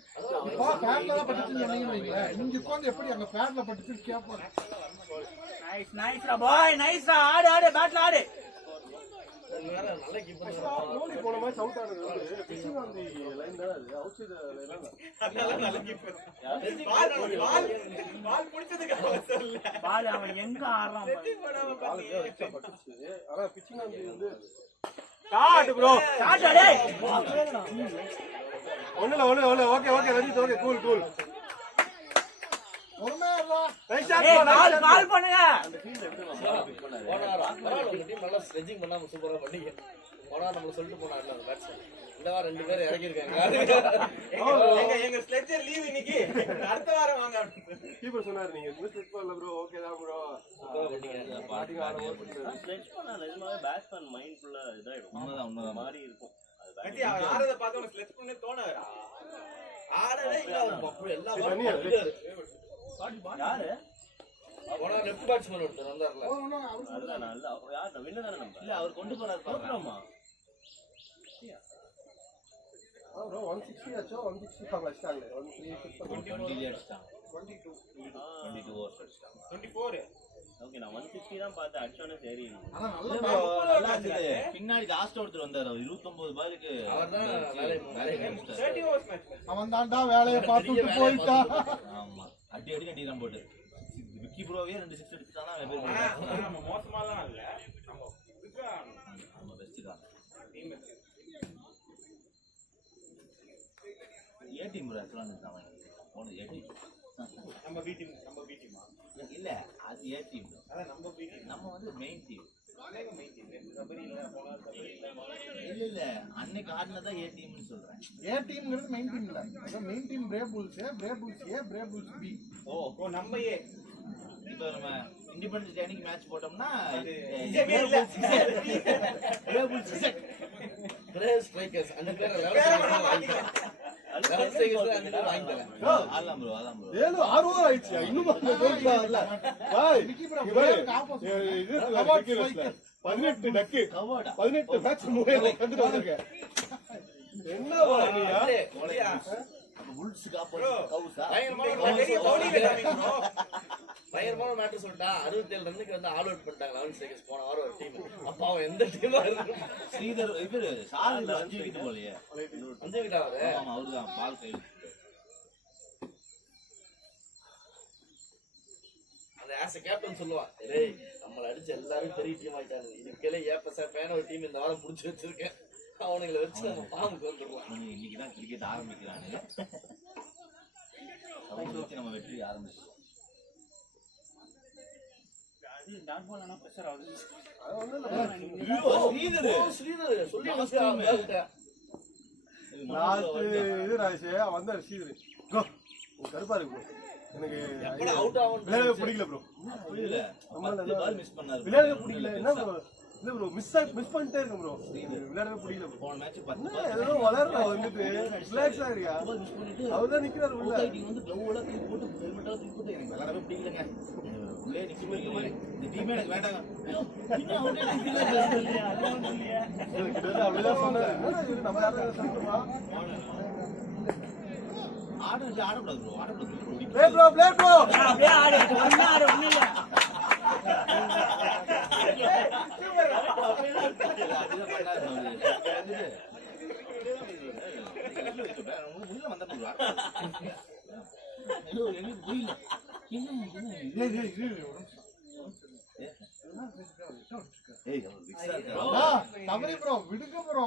இப்போ பேட்ல தான் பட்டுச்சுன்னு சொன்னீங்கன்னு வைங்களேன். இங்க உட்காந்து எப்படி அங்க பேட்ல பட்டுச்சுன்னு கேட்பாங்க. நைஸ்டா பாய் நைஸ்டா ஆடு பேட்ல ஆடு. நல்ல கீப்பர் ஓடி போன மாதிரி சவுட் ஆனது வந்து பிச்சிங் ஆன் தி லைன் தான். அது அவுட் சைடு லைன் தான். அதனால நல்ல கீப்பர். பால் பிடிச்சதுக்கு அவன் சொல்ல. பாரு அவன் எங்க ஆடுறான் செட்டி போடாம காலுக்கு பண்ணி எக்ஸ்ட்ரா பட்டுச்சு. ஆனா பிச்சிங் ஆன் தி வந்து காட் ப்ரோ காட் டேய் ஒண்ணுல ஓகே ரஞ்சித் ஓகே கூல். பொறுமையா நைஸ் ஷாட். கால் பண்ணுங்க. பரவாயில்ல உங்க டீம் நல்லா ஸ்ட்ரெச்சிங் பண்ணாம சூப்பரா பண்ணீங்க. போனா நம்மள சொல்லிட்டு போனார்ல அந்த பேட்ஸ்மேன். இந்த வாரம் 2 பேர் இறக்கி இருக்காங்க. எங்க ஸ்லெட்ஜர் லீவ் இன்னைக்கு. அடுத்த வாரம் வாங்க. கீப்பர் சொன்னாரு நீங்க இந்த செட் பண்ணல ப்ரோ. ஓகே தான் ப்ரோ. சூப்பரா பண்ணீங்க. பாட்டிங்க ஆரம்ப பண்ணீங்க. ஸ்ட்ரெச் பண்ணா நிஜமாவே பேட்ஸ்மேன் மைண்ட் ஃபுல்லா இதாயிடும். உண்மைதான் மாதிரி இருக்கும். அது கட்டி அவன் ஆறத பார்த்து உனக்கு ஸ்லெட்ஜ் பண்ணே தோணாதா? ஆடவே இல்ல அவர் பப்பு எல்லா பண்ணி யாரு போனா லெஃப்ட் பேட்ஸ்மேன் ஒருத்தர் வந்தார்ல. நல்ல நல்ல யார் வின்னர் தான நம்ம. இல்ல அவர் கொண்டு போறாரு போறோமா ப்ரோ 160 ஆச்சோ 160 கவர் அடிச்சாங்க. 20 அடிச்சாங்க. 22 ஓவர்ஸ் அடிச்சாங்க. 24. ஓகே நான் 160 தான் பார்த்து அடிச்சோனே சரி. ஆனா நல்லா இருந்தது. பின்னாடி லாஸ்ட் ஒருத்தர் வந்தாரு. அவர் 29 பாலுக்கு அவர்தான் வேலையை 30 ஓவர்ஸ் மேட்ச். அவன் தான்டா வேலையை பார்த்துட்டு போயிட்டான். ஆமா அடி கட்டிறான் போட்டு விக்கி ப்ரோவே 2 6 எடுத்துட்டானா அவன் பேர் ஆனா நம்ம மோசமாலாம் இல்ல நம்ம இதுக்கு நம்ம பெஸ்ட் தான் டீம் ஏ டீம் ப்ரோ ஆக்சுவலா அவன் போனது ஏ டீம் நம்ம பி டீமா இல்ல அது ஏ டீம் அதான் நம்ம பி டீம் நம்ம வந்து main team main team kabaddi இல்ல போனா கபடி இல்ல இல்ல அன்னைக்கு ஆடினதான் ஏ டீம்னு சொல்றேன் ஏ டீம்ங்கிறது மெயின் டீம் இல்ல. அதான் மெயின் டீம் பிரேவ் புல்ஸ் ஏ, பிரேவ் புல்ஸ் பி. ஓ நம்ம ஏ இப்போ நம்ம இண்டிபெண்டன்ஸ் டே அன்னைக்கு மேட்ச் போட்டோம்னா இதே இல்ல பிரேஸ் ஸ்ட்ரைக்கர்ஸ் அந்த பேரை 11 வாங்கிக்கலாம். 11 ஸ்ட்ரைக்கர்ஸ் அந்த பேரை வாங்கிக்கலாம். ஆடலாம் ப்ரோ ஆடலாம் ப்ரோ 7-6 ஓவர் ஆயிடுச்சு இன்னும் வரல பாய் விக்கி ப்ரோ இவரு ஆப்போசிட் இது ridiculousல 18 டக்கு 18 மேட்ச் மூளையில உட்கார்ந்துட்டு வந்திருக்கேன். என்ன பண்ணீங்க இல்லையா? புல்ஸ்க்கு ஆப்போசிட் கவுஸா பயங்கரமான மேட்டர் சொல்லிட்டா 67 ரன்னுக்கு வந்து ஆல் அவுட் பண்ணிட்டாங்க 11 ஸ்ட்ரைக்கர்ஸ் போன வாரம் ஒரு டீம். அப்ப அவன் எந்த டீமா இருக்கும்? ஸ்ரீதர் இவரு சாதி 5 விக்கெட் போலயே 5 விக்கெட் ஆகுது. ஆமா அவர்தான் பால் கையில் அந்த ஆஸ் எ கேப்டன் சொல்லுவா, டேய் நம்மள அடிச்ச எல்லாரும் பெரிய டீம் ஆயிட்டாங்க, இதுக்கெல்லாம் ஏப்பசா பேன ஒரு டீம் இந்த வாரம் புடிச்சு வச்சிருக்கேன், அவனுங்களை வச்சு நம்ம பாம்புக்கு வந்துடலாம். இன்னைக்குதான் கிரிக்கெட் ஆரம்பிக்கிறாங்க வச்சு நம்ம வெற்றி ஆரம்பிச்சோம். அது டாட் பால் ஆனா பிரஷர் ஆகுது. ஸ்ரீதர் சொல்லி லாஸ்ட் இது ராஜேஷ் வந்தாரு ஸ்ரீதர் ப்ரோ கருப்பா இருக்கு ப்ரோ எனக்கு எப்படா அவுட் ஆகும் விளையாட பிடிக்கல ப்ரோ புரியல 10 பால் மிஸ் பண்ணாரு விளையாட பிடிக்கல என்ன ப்ரோ இல்ல ப்ரோ மிஸ் பண்ணிட்டே இருக்கு ப்ரோ விளையாடவே பிடிக்கல ப்ரோ போன மேட்ச் 10 பால் ஏதோ வளர்ற வந்துட்டு ரிலாக்ஸ் ஆகியா மிஸ் பண்ணிட்டு அவர்தான் நிக்கிறாரு உள்ள நீங்க வந்து க்ளோவ் தூக்கி போட்டு ஹெல்மெட்டா தூக்கி போட்டு எனக்கு விளையாடவே பிடிக்கலங்க உள்ளே நிக்க பிடிக்கல இந்த டீமே எனக்கு வேண்டாங்க இன்னும் அவரே அப்படிதான் சொன்னாரு நம்ம யாரும் சொல்லுமா ஆடக்கூடாது ப்ரோ ஆடக்கூடாது ப்ளே ப்ரோ அப்படியே ஆடு ஒண்ணு இல்ல உள்ள வந்த எனக்கு புரியல கபடி ப்ரோ விடுங்க ப்ரோ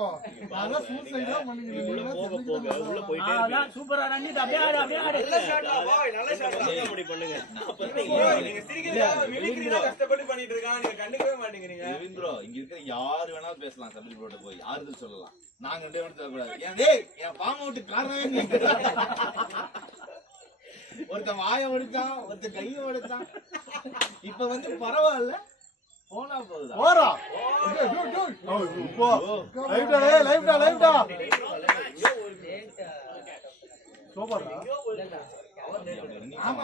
நான் சூசைட் தான் அதான் சூப்பரா ரன்னிட் அப்படியே ஆடு நல்ல ஷாட்ல பாய் நல்ல ஷாட்ல அப்படி பண்ணுங்க. நீங்க சிரிக்கிறீங்க மிமிக்ரில கஷ்டப்பட்டு பண்ணிட்டு இருக்கான், நீங்க கண்டுக்கவே மாட்டேங்கிறீங்க. ரவீந்திரோ இங்க இருக்கிற யாரு வேணாலும் பேசலாம் சபரி ப்ரோட்ட போய் ஆறுதல் சொல்லலாம். நாங்க 2 பேரும் சொல்லக்கூடாது. ஏன் டேய் என் ஃபார்ம் அவுட் காரணமே நீ. ஒருத்தன் வாயை ஒடிச்சான், ஒருத்தன் கையை ஒடிச்சான். இப்ப வந்து பரவாயில்ல போனா போகுதா ஓரா லைவ்டா சூப்பர்டா ஆமா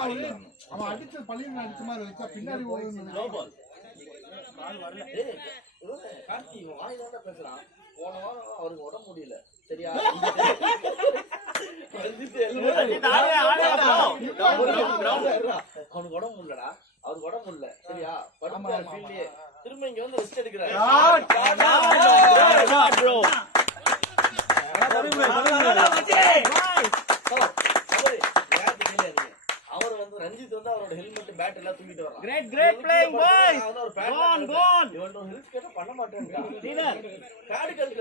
அவன் அடிச்ச பள்ளியில அடிச்ச மாதிரி வச்சா பின்னாடி ஓடுது ஏய் கார்த்தி இவன் வாய் தான பேசுறான். போன வாரம் அவருக்கு உடம்பு முடியல சரியா? அவனுக்கு உடம்பு முடியலடா, அவருக்கு உடம்பு முடியல சரியா? படுத்தாரு ஃபீல்ட்லயே, திரும்ப இங்க வந்து ரெஸ்ட் எடுக்கிறாரு. அவர் வந்து ரஞ்சித் வந்து அவரோட ஹெல்மெட் பேட் எல்லாம் தூக்கிட்டு வரான். Great playing boys. இவன் ஒரு ஹெல்ப் கேட்டா பண்ண மாட்டேன்றான். காடு கல்ற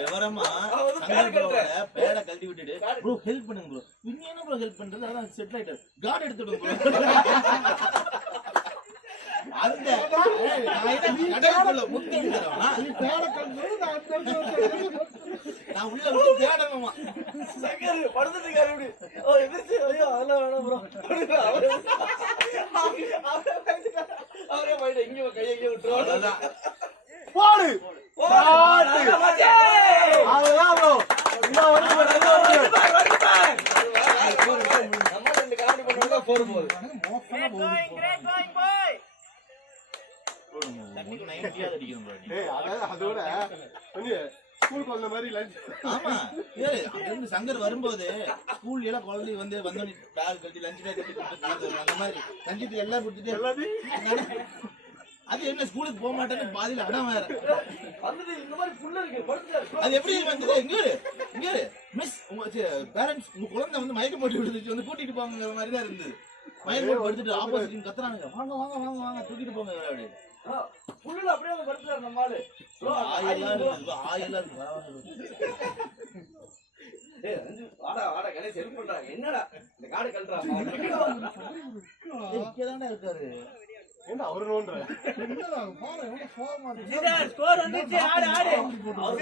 விவரமா பேட கழட்டி விட்டுட்டு ப்ரோ ஹெல்ப் பண்ணுங்க ப்ரோ. நீங்க என்ன ப்ரோ ஹெல்ப் பண்றது? அதான் செட்டில் ஆயிட்டாரு. கார்டு எடுத்துடுங்க ப்ரோ. அந்த கடைக்குள்ள முட்டை எடுத்துறவனா நான் உள்ள வந்து தேடணுமா சங்கர் படுத்துட்டு இருக்காரு இப்படி. ஓ எதிர்த்து ஐயோ அதெல்லாம் வேணாம் ப்ரோ. அவரே போயிட்டு இங்க கையை இங்க விட்டுருவாங்க. போடு பாட்டு அதுதான் ப்ரோ இன்னும் நம்ம 2 காமெடி பண்ணுவோம்னா போர் போகுது. Great going boy. அதோட ஸ்கூலுக்கு வந்த மாதிரி லஞ்ச் ஆமா அங்கிருந்து சங்கர் வரும்போது ஸ்கூல்ல எல்லாம் குழந்தை வந்து வந்தோடனே பேக் கட்டி லஞ்ச் பேக் கட்டி கொடுத்து அந்த மாதிரி லஞ்சுக்கு எல்லாம் கொடுத்துட்டு அது என்ன ஸ்கூலுக்கு போக மாட்டேன்னு பாதியில அடம் வேற. வந்துட்டு இந்த மாதிரி புள்ள இருக்கு படுத்துட்டாரு. அது எப்படி வந்தது? இங்க மிஸ் உங்க பேரண்ட்ஸ் உங்க குழந்தை வந்து மயக்கம் போட்டு விழுந்துச்சு வந்து கூட்டிட்டு போங்கிற மாதிரி தான் இருந்தது. மயக்கம் போட்டு படுத்துட்டு ஆப்போசிட் கத்துறானுங்க, வாங்க வாங்க வாங்க வாங்க தூக்கிட்டு போங்க அப்படி. புல்லுல அப்படியே வந்து படுத்துட்டாரு நம்ம ஆளு. ஆயெல்லாம் இருக்கு. ஏய் ரஞ்சு வாடா வாடா கணேஷ் ஹெல்ப் பண்றாங்க. என்னடா இந்த கார்டு கழட்டறா. இங்கதான்டா இருக்காரு. என்ன அவரு நோன்ற என்னடா பாரு எவ்வளவு சோகமா இருக்கு. சீதர் ஸ்கோர் வந்துச்சு, ஆடு ஆடு.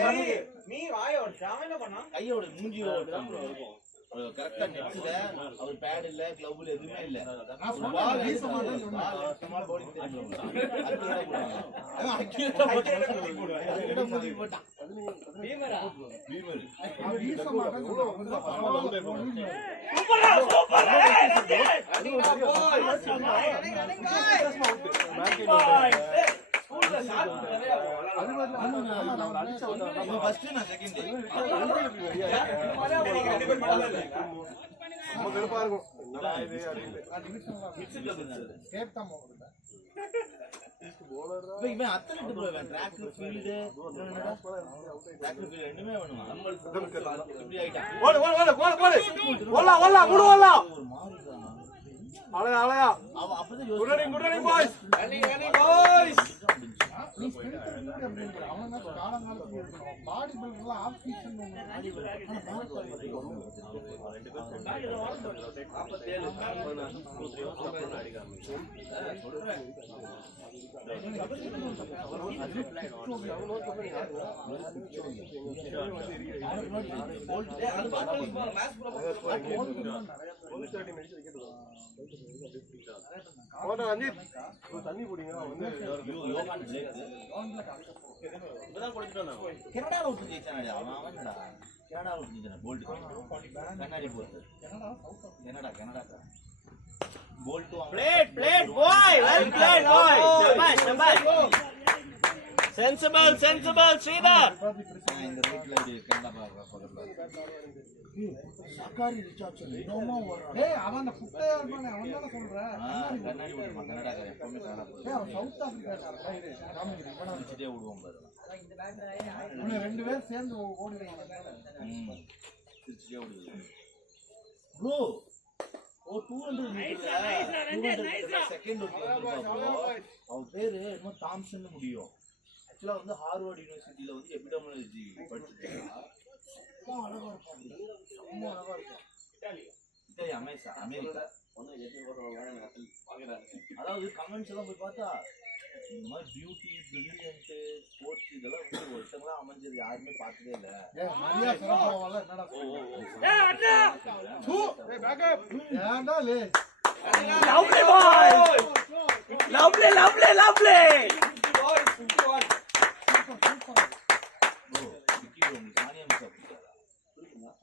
சரி, நீ வாயோட அவன் என்ன பண்ணான்? கையோட மூஞ்சியோட கரெக்டா நெட்ல அவர் பேட் இல்ல கிளப்ல எதுவுமே இல்ல. நான் சொன்னேன் வீச மாட்டேன்னு சொன்னேன். போட்டான் பீமரா பீமர். நான் வீச மாட்டேன்னு சொன்னேன். சூப்பரா சூப்பர். ஸ்கூல்ல ஷாட் நிறைய ஃபர்ஸ்ட் நான் செகண்ட் நம்ம வெறுப்பா இருக்கும். என்னடா இது அப்படின்னு. கேப்தான் போகல. இவன் அத்தலட் ப்ரோ, இவன் ட்ராக் ஃபீல்டு ட்ராக் ஃபீல்டு ரெண்டுமே பண்ணுவான். இப்படி ஆயிட்டான். ஓடு ஓடு ஓடு ஓடு ஓடு. ஓடலாம் ஓடலாம் முடு ஓடலாம். ஒரு மாதிரி தான் அலையா அலையா. அவன் அப்பதான் good running boys. Running boys. நீ ஸ்பிரிட் அப்படின்ற அவன் காலங்காலத்துக்கு இருக்கணும். பாடி பில்டர்லாம் ஆஃப் சீசன் ஒன்று 130 மினிட்ஸ் விக்கெட் வரும். ஓட ரஞ்சித் தண்ணி குடிங்க. வந்து கனடா விட்டு ஜெயிச்சானே அவன். அவன்டா கனடா விட்டு ஜெயிச்சானே போல்ட் கண்ணாடி போட்டு Canada Bolt Played boy, well played boy. Shabash. Sensible Sridhar. இந்த ரைட்ல இப்படி கனடா பக்கத்துல சக்காரி ரிச்சார்ட்ஸ் என்னமா வர்றான். ஏய் அவன் அந்த குட்டையா இருப்பானே அவன் தான சொல்றேன். கண்ணாடி போட்டு கனடா எப்பவுமே கனடா போட்டு ஏய் அவன் சவுத் ஆப்பிரிக்காக்காரன். டேய் காமிக்கிறேன். இவனா வச்சுட்டே விடுவோம் பாரு. இவங்க ரெண்டு பேரும் சேர்ந்து ஓடிடுவாங்க. வச்சுட்டே விடுவோம் ப்ரோ. ஓ 200 மீட்டர்ல செகண்ட் அவன் பேரு என்னமோ தாம்சன் முடியும். ஆக்சுவலா வந்து ஹார்வர்ட் யூனிவர்சிட்டியில வந்து எபிடமியாலஜி படிச்சிருக்கா. ரொம்ப அழகா இருக்கும். ரொம்ப அழகா இருக்கும். இட்டாலி அமெரிக்கா அதாவது கமெண்ட்ஸ் எல்லாம் போய் பார்த்தா இந்த மாதிரி பியூட்டி பிரில்லியன்ட் ஸ்போர்ட்ஸ் இதெல்லாம் வந்து ஒருத்தங்களா அமைஞ்சது யாருமே பார்த்ததே இல்ல. ஏய் மரியா சரபோவால என்னடா ஏன்டா லே Lovely boy. Lovely.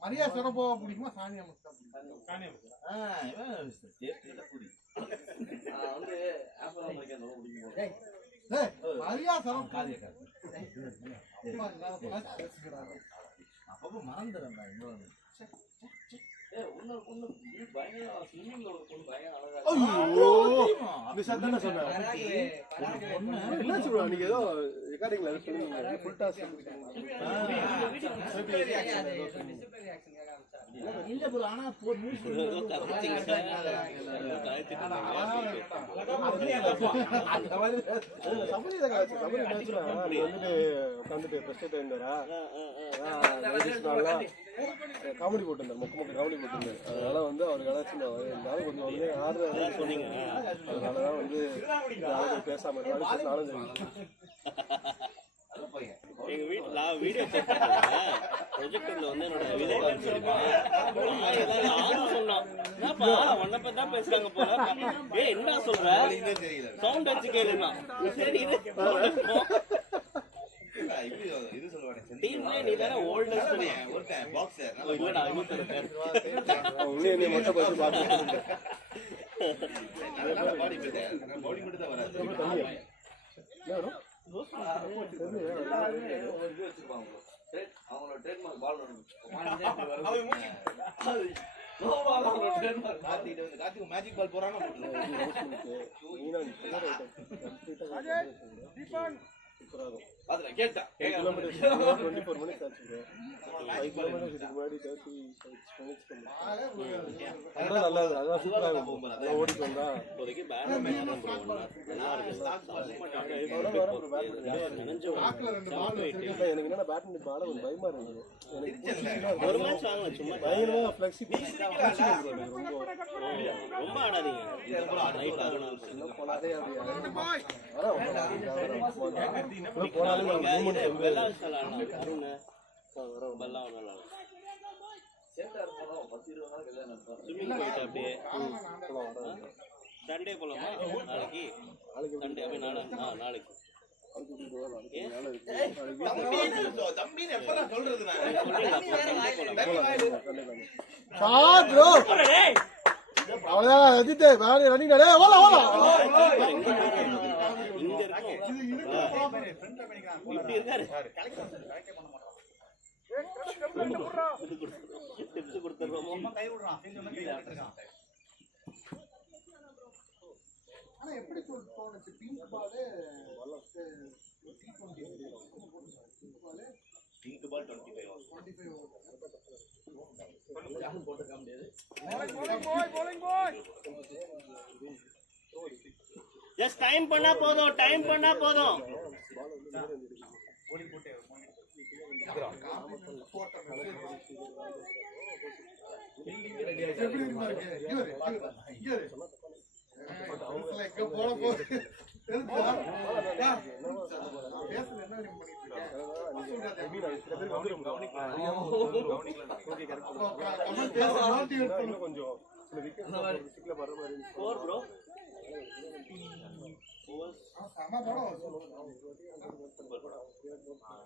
மரியா சரபோவா பிடிக்குமா சானியா முஸ்தா பிடிக்குமா? வந்து ஆப்பிள் அமெரிக்கா ரொம்ப பிடிக்கும். ஏய் மரியா சரபோவா காதிய அப்பா இல்லாத பாஸ் பேசுகிறாரு. அப்பப்போ மறந்துடுறேன்டா இன்னொரு. ஏய் ஒண்ணு பயங்கர ஸ்விம்மிங்ல ஒரு பொண்ணு பயங்கர அழகா இந்த சத்தன சொன்னா என்ன சொல்றா நீங்க ஏதோ ரெக்கார்டிங்ல சொல்லுங்க. ஃபுல் டாஸ் இல்ல ப்ரோ, ஆனா போர் நியூஸ் காமெடி போட்டிருந்தார். மொக்க காமெடி போட்டிருந்தார். அதனால வந்து அவருக்கு இருந்தாலும் கொஞ்சம் வந்து ஆடுறது சொன்னீங்க. அதனாலதான் வந்து பேசாம இருக்காங்க. நானும் எங்க வீட்டுல வீடியோ ப்ரொஜெக்டர்ல வந்து என்னோட வீடியோ சொன்னான். என்னப்பா உன்ன தான் பேசுறாங்க போல. ஏய் என்ன சொல்ற சவுண்ட் வச்சு கேளுனா. சரி இது சொல்லுவானே டீம்ல நீ வேற ஓல்டஸ்ட் ஒரு பாக்ஸர் இல்லடா இன்னொரு பேர் உண்மையை மட்டும் பார்த்து பாத்து பாடி பில்டர் பாடி மட்டும் தான் வராது. அவங்களோட ட்ரேட்மார்க் பால் கார்த்திக் மேஜிக் பால் போறானோ அதுல கேட்டா 24 minutes ஆச்சு bro. 5 kilometers இதுக்கு முன்னாடி 36 minutes அதான் நல்லா இருக்கு. அதான் சூப்பரா இருக்கும். அதான் ஓடிட்டு வந்தா இப்போதைக்கு பேட்மிண்டன் நல்லா இருக்கு. எனக்கு என்னன்னா பேட்மிண்டன் பால ஒரு பயமா இருந்தது. எனக்கு ஒரு மேட்ச் வாங்கலாம் சும்மா பயங்கரமா ஃபிளெக்சிபிள் ரொம்ப ஆடாதீங்க. ரைட் ஆகணும். போனாலே அது சண்டே போலாமா நாளைக்கு? சண்டே அப்ப நாளைக்கு தம்பின்னு எப்ப நான் சொல்றது அவ்வளவுதான் அஜித் ரன்னிங் ஓலா ஓலா இங்க இப்படி இருக்காரு. டிப்ஸ் கொடுத்துறோமோ? ஆனா எப்படி தோணுச்சு பிங்க் பால் பிங்க் பால் 25 போட்டுக்க முடியாது. ஜஸ்ட் டைம் பண்ணா போதும், டைம் பண்ணா போதும். கொஞ்சம் Four bro.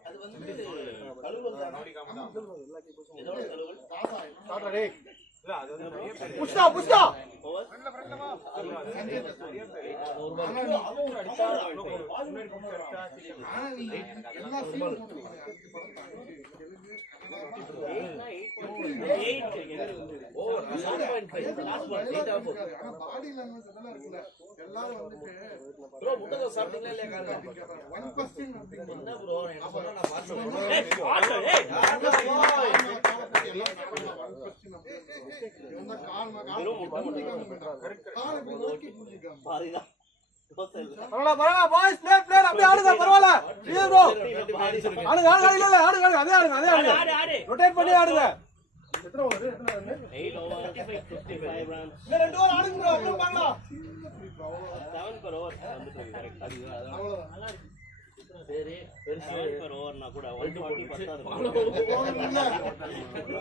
அது வந்து கழுவல் தான். ஏதோ கழுவல். புஷ்டா புஷ்டா ப்ரோ முட்டை சாப்பிட்டீங்களா இல்லையா காலையில? என்ன ப்ரோ என்ன சொன்னா நான் பரவாயில்ல பாய்ஸ் பிளே பிளே அப்படியே ஆடுங்க பரவாயில்ல இல்ல ப்ரோ ஆடுங்க ஆடுங்க இல்ல ஆடுங்க அதே ஆடுங்க ரொட்டேட் பண்ணி ஆடுங்க எத்தனை ஓவர் 8 over 55 runs. இல்ல ரெண்டு ஓவர் ஆடுங்க ப்ரோ அப்புறம் பார்க்கலாம் 7 per over வந்துட்டு கரெக்ட். அவ்வளவுதான் சரி 7 per over னா கூட 140 பத்தாது.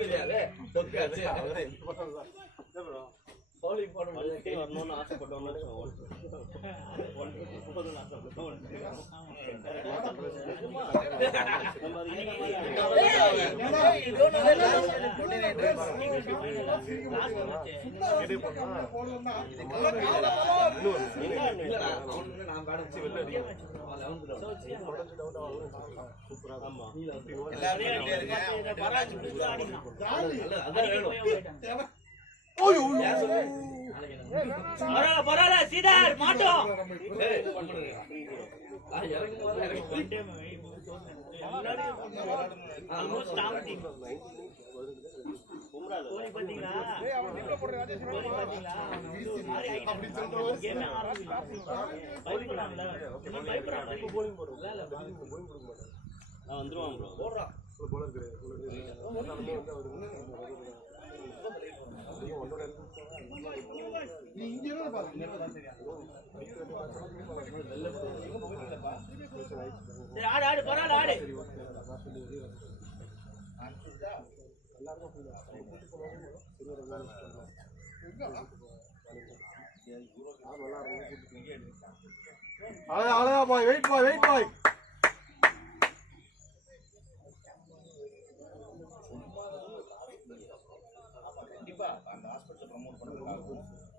தெரியாதே தொக்காச்சு பவுலிங் போட ஒன்டே வரணும்னு ஆசைப்பட்டோம்னா 130 ஆசைப்பட்டோம். நம்ம அது இந்த பரவாயில்ல சீதார் மாட்டோம். வந்துருவான் ப்ரோ போடுறான் நீ இங்க இருந்து பாருங்க ஆடு ஆடு பரவாயில்ல ஆடு அழகா பாய் வெயிட் பாய் கண்டிப்பா அந்த ஹாஸ்பிட்டல் ப்ரமோட் பண்றதுக்காக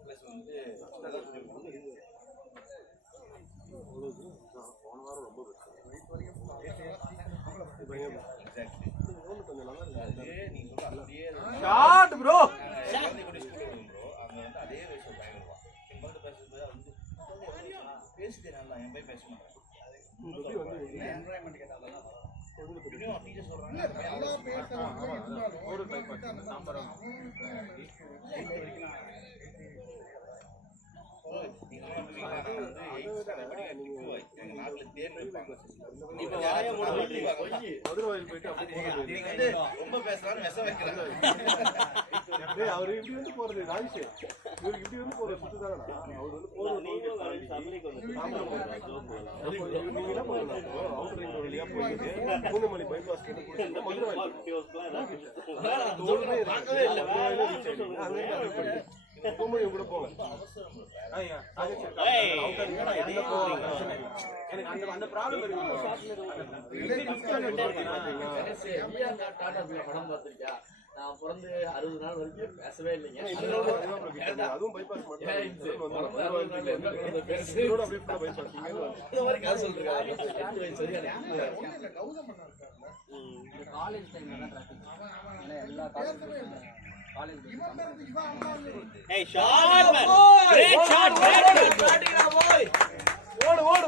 பிளஸ் வந்து போன வாரம் ரொம்ப ஷாட் ப்ரோ எல்லா பேசுறவங்களும் இருந்தாலும் ஒரு இவன் கிட்ட அந்த மாதிரி இப்ப வாய மூட மாட்டீங்க. மதுரை வயல் போயிட்டு அப்படியே வந்து ரொம்ப பேசுறாரு மெச வைக்கிறாரு. அவரு இப்படி வந்து போறது ராஜேஷ், இவருக்கு இப்படி வந்து போறது சுத்து தானே. அவர் வந்து போறது நீங்களும் வேலைக்கு சபரிக்கு வந்து நீங்க என்ன பண்ணலாம், அவுட்டர் ரிங் வழியா போயிட்டு பூந்தமல்லி பைபாஸ் மதுரை வயல் தோல்வே பார்க்கவே இல்லை. பூமணி கூட போங்க. எனக்கு அந்த ப்ராப்ளம் இருக்கு. படம் பார்த்திருக்கியா? நான் பிறந்து 60 நாள் வரைக்கும் பேசவே இல்லைங்க. அதுவும் பைபாஸ் மட்டும் பைபாஸ் இந்த மாதிரி கதை சொல்றாங்க. 8 வயசு சரியான கௌதம் பண்ணா இருக்காருல்ல, காலேஜ் டைம்ல தான் டிராஃபிக். எல்லா காலேஜ் இவன் தான் இவன் அம்மாங்க. ஏய் shot man, great shot, great shot. ஓடு ஓடு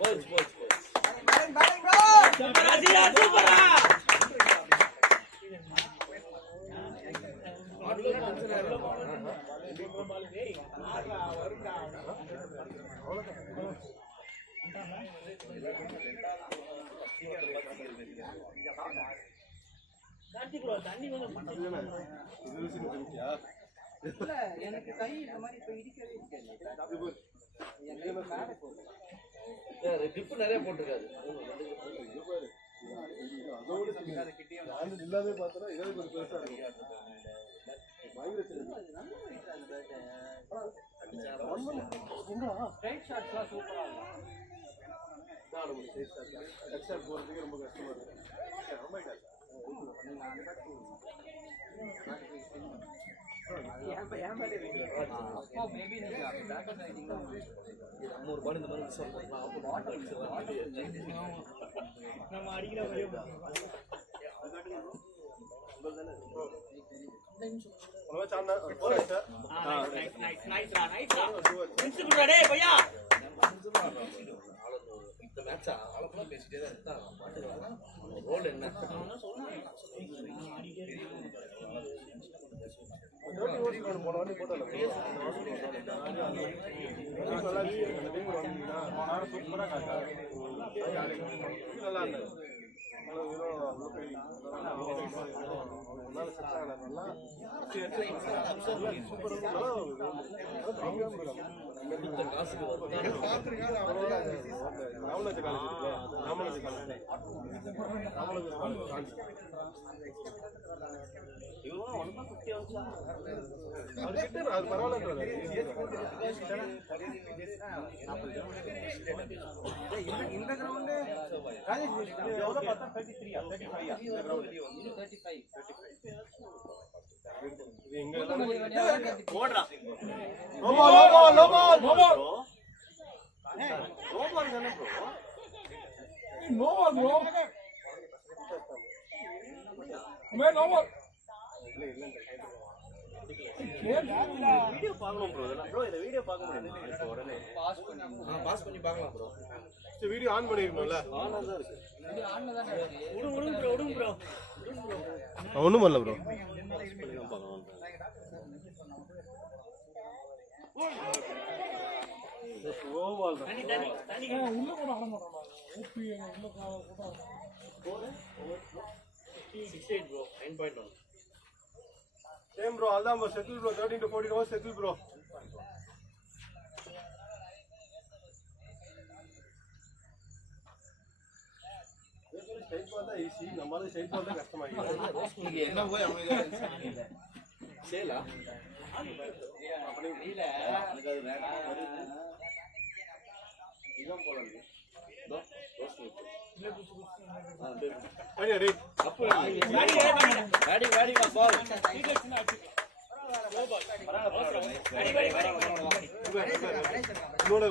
போச்சு போச்சு போச்சு. ராஜியா சூப்பரா. தண்ணி வந்து இல்ல எனக்கு கை இந்த மாதிரி இப்ப இடிக்கவே இருக்காது. என் கை மேல போகுது. டிப்பு நிறைய போட்டிருக்காரு. இல்லாத பார்த்தா இதாவது கொஞ்சம் பெருசா இருக்கும். ஸ்ட்ரைட் ஷாட்ஸ்லாம் சூப்பரா இருக்கும். போறதுக்கு ரொம்ப கஷ்டமா இருக்கு. அப்போ மேபி நீங்க பேக்கப் ரைட்டிங்ல 3 பால் இந்த மாதிரி மிஸ் பண்ணலாம். நம்ம அடிக்கிற மாதிரியே இந்த மேட்ச் ஆளப்பெல்லாம் பேசிட்டே தான் இருந்தா பாட்டுக்கலாம். ரோல் என்ன காசுக்கு வரும். பார்த்திருக்காரு அவரு. ராமராஜ காலேஜ் இவங்க 150 வந்துச்சா? அவர்கிட்ட அது பரவாயில்ல. இந்த கிரவுண்ட் ராஜேஷ் எவ்வளவு பார்த்தா 33 35 இந்த கிரவுண்ட் 35 இது எங்க ஓடுறா. வீடியோ பார்க்கணும் ப்ரோ. இதெல்லாம் ப்ரோ இந்த வீடியோ பார்க்க முடியுமா இப்போ உடனே? பாஸ் பண்ணி பார்க்கலாம் ப்ரோ. Video on பண்ணிருக்கணும்ல. ஆனா தான் இருக்கு. ஆன்ல தான் இருக்கு. விடுங்க ப்ரோ. ஒண்ணும் பண்ணல ப்ரோ. பார்க்கலாம். ஓவால் தண்ணி தண்ணி உள்ள கூட ஆட மாட்டான். ஊப்பி உள்ள கூட 68 ப்ரோ 9.1. Same bro. அதான் bro settle bro 13 to 14 hours settle bro. Straight ball தான் ஈஸி. நம்மளால ஸ்ட்ரைட் பால் தான் கஷ்டமாயிடுது. நீங்க என்ன போய் அவங்க சேலா இல்ல எனக்கு அது வேண்டாம். இதான் போல இருக்கு. தோ ரோஸ் மில்க். அடியா டேய். அப்போ பேடி வா பால்.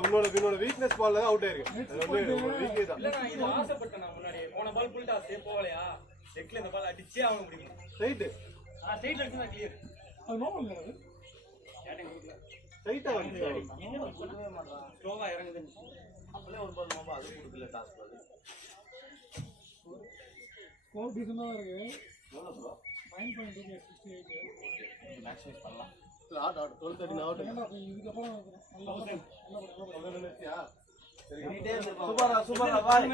உன்னோட வீக்னஸ் பால்ல தான் அவுட் ஆயிருக்கு. அது வந்து வீக்கே தான். இது ஆசைப்பட்டேன் நான் முன்னாடி போன பால் புல்டா சேஃப் போகலையா லெக்ல இந்த பால் அடிச்சே அவனுக்கு பிடிக்கும். ரைட். ஸ்ட்ரைட்ல அடிச்சா கிளியர். அது நோ இல்ல அது கேட்டிங் கொடுக்கல. ரைட்டா வந்து என்ன பண்ணவே மாட்டான். ஸ்லோவா இறங்குது. அப்பளே ஒரு பால் நோம்பா அது கொடுக்கல டாஸ் பால். ஸ்கோர் டீசெண்டாக தான் இருக்கு. எவ்வளோ ப்ரோ 9.2 68. மேக்ஸிமைஸ் பண்ணலாம். ஆட் 12:30 ஆகட்டும். இதுக்கப்புறம் நல்லா சூப்பரா பாய்.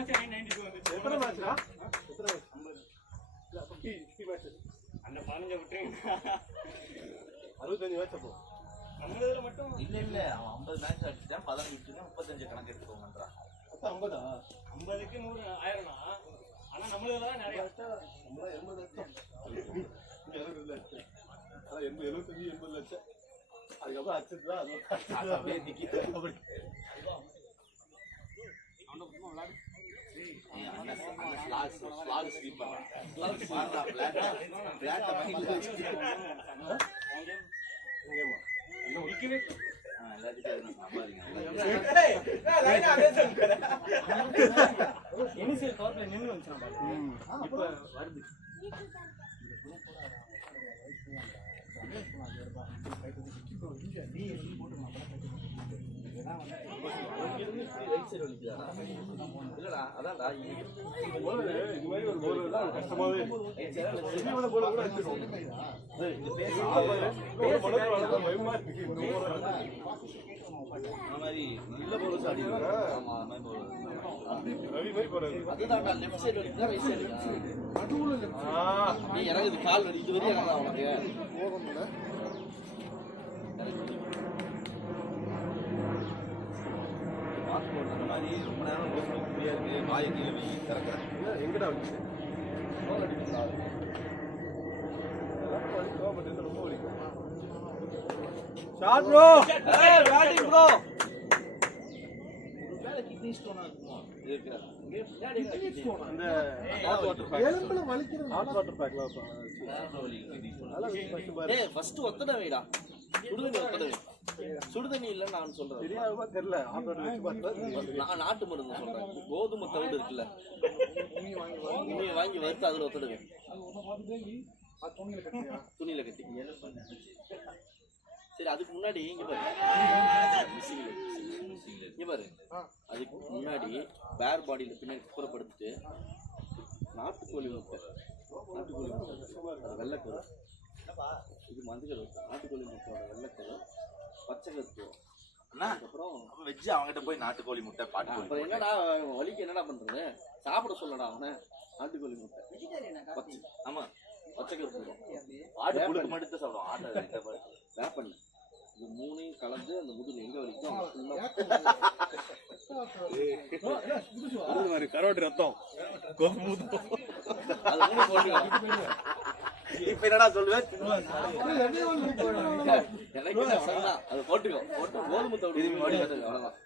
எத்தனை மேட்ச்டா? எத்தனை மேட்ச்? 50 மேட்ச். அந்த 15 விட்டுருங்க. 65 மேட்ச் அப்போ. நம்ம இதுல மட்டும் இல்ல அவன் 50 மேட்ச் அடிச்சுட்டான் 15 விட்டுனா 35 கணக்கு எடுத்துக்கோங்கன்றான். 50 50க்கு 100 ஆயிரம்னா ஆனா நம்மளுக்கு தான் நிறைய நம்மளா 80 லட்சம். 70 லட்சம். ஆனா 75 லட்சம். அதுக்கப்புறம் அக்செப்ட் தான் அது அப்படியே நிக்கிது. அப்படி ஸ்லாக் ஸ்லீப் பண்ணலாம். மாறலாம் பிளாட் மைண்ட்ல வச்சுக்கிட்டு. எங்கேம்மா? எல்லாத்தையும் சம்பாதிங்க. இனிஷியல் கார்ப்ல நின்னு வந்துச்சு நம்ம. இப்போ வருது. இல்லடா அதான்டா இது மாதிரி ஒரு கோல் எல்லாம் கஷ்டமாவே இருக்கு. கோல் கூட அடிச்சிடும். பயமா இருக்கு. அந்த மாதிரி நல்ல போலீஸ் ஆடிடுவாங்க. ஆமா அந்த மாதிரி போலீஸ் ரவி மாதிரி போறாரு. அதுதான்டா லெஃப்ட் சைடு வலிக்குதா ரைட் சைடு நடுவில் நீ இறங்குது கால் வலி இது வரையும் இறங்கலாம் உனக்கு போகணும்ல. பாஸ்போர்ட் அந்த மாதிரி ரொம்ப நேரம் முடியா இருக்கு. வாயை கிளவி திறக்கிறேன். எங்கடா வந்துச்சு? கோல் அடிக்கிறா. வலிக்கும் பட் இது ரொம்ப வலிக்கும். Shot bro. ஏய் பேட்டிங் ப்ரோ மேல கிட்னி ஸ்டோனா இருக்குமா? இருக்கிறாங்க. இங்க பின்னாடி அந்த ஹாட் வாட்டர் பேக். எலும்புல வலிக்கிறது ஹாட் வாட்டர் பேக்ல வலி கிட்னி ஸ்டோன். அதெல்லாம் ஃபர்ஸ்ட் பாரு. ஏய் ஃபர்ஸ்ட் ஒத்தட வைடா சுடுதண்ணி ஒத்தட வை சுடுதண்ணி இல்ல நான் சொல்றேன் தெரியாம தெரியல. ஹாட் வாட்டர் வச்சு பார்த்தா நான் நாட்டு மருந்து சொல்றேன் கோதுமை தவிடு இருக்குல்ல நீ வாங்கி வறுத்து அதுல ஒத்தட வை துணியில கட்டி சரி அதுக்கு முன்னாடி இங்க பாரு இங்க பாரு அதுக்கு முன்னாடி பேர் பாடியில பின்னாடி குப்புறப்படுத்திட்டு நாட்டுக்கோழி முட்டை அது வெள்ளைக்கரு இது மஞ்சள் நாட்டுக்கோழி முட்டையோட வெள்ளைக்கரு பச்சை கருத்துவம் அண்ணா அதுக்கப்புறம் அப்ப வெஜ் அவங்ககிட்ட போய் நாட்டுக்கோழி முட்டை பாட்டுக்கோழி அப்புறம் என்னடா வலிக்கு என்னடா பண்றது சாப்பிட சொல்லடா அவனை நாட்டுக்கோழி முட்டை பச்சை ஆமா பச்சை கருத்துவம் ஆடு புழுக்கு மட்டும் தான் சாப்பிடுவோம். ஆட்டை வேப்பண்ணு இது மூணையும் கலந்து அந்த முதுகு எங்க வலிக்கும் கரோட்டு ரத்தம் அது மூணு போட்டு இப்ப என்னடா சொல்லுவேன்? எனக்கு என்ன சொன்னா அது போட்டுக்கோ போட்டு கோதுமை தவிடு அவ்வளவுதான்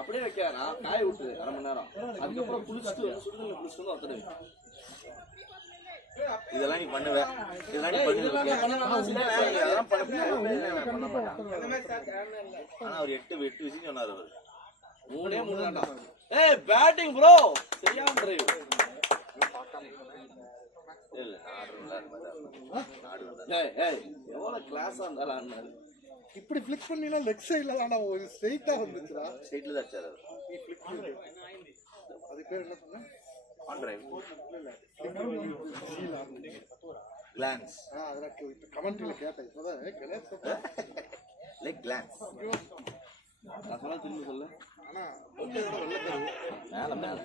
அப்படியே வைக்காரா காய விட்டு 1/2 மணி நேரம் அதுக்கப்புறம் குளிச்சுட்டு சுடுதண்ணி குளிச்சுட்டு வந்து ஒத்தடவை இதெல்லாம் நீ பண்ணுவ. இதெல்லாம் நீ பண்ணுவ. அதெல்லாம் பண்ண ஆனா அவர் 8 விஷயம் சொன்னார் அவர். 3 தான்டா ஏய் பேட்டிங் ப்ரோ சரியான டிரைவ் இல்ல நாடு ஏய் ஏய் எவ்வளவு கிளாஸா இருந்தாலும் அண்ணாரு இப்படி ஃபிளிக் பண்ணினா லெக் சைடுல தான்டா ஒரு ஸ்ட்ரைட்டா வந்துச்சுடா. ஸ்டேட்ல தான் சார் நீ ஃபிளிக் பண்ணு. அது பேர் என்ன சொன்ன? ஆன் டிரைவ் சீலா. கிளான்ஸ் அதெல்லாம் கமெண்ட்ல கேட்டேன். இப்போதான் கணேஷ் சொன்னேன். லைக் கிளான்ஸ் நான் சொன்னா திரும்பி சொல்ல ஆனா முட்டையோட வெள்ளைக்கரு. மேல மேல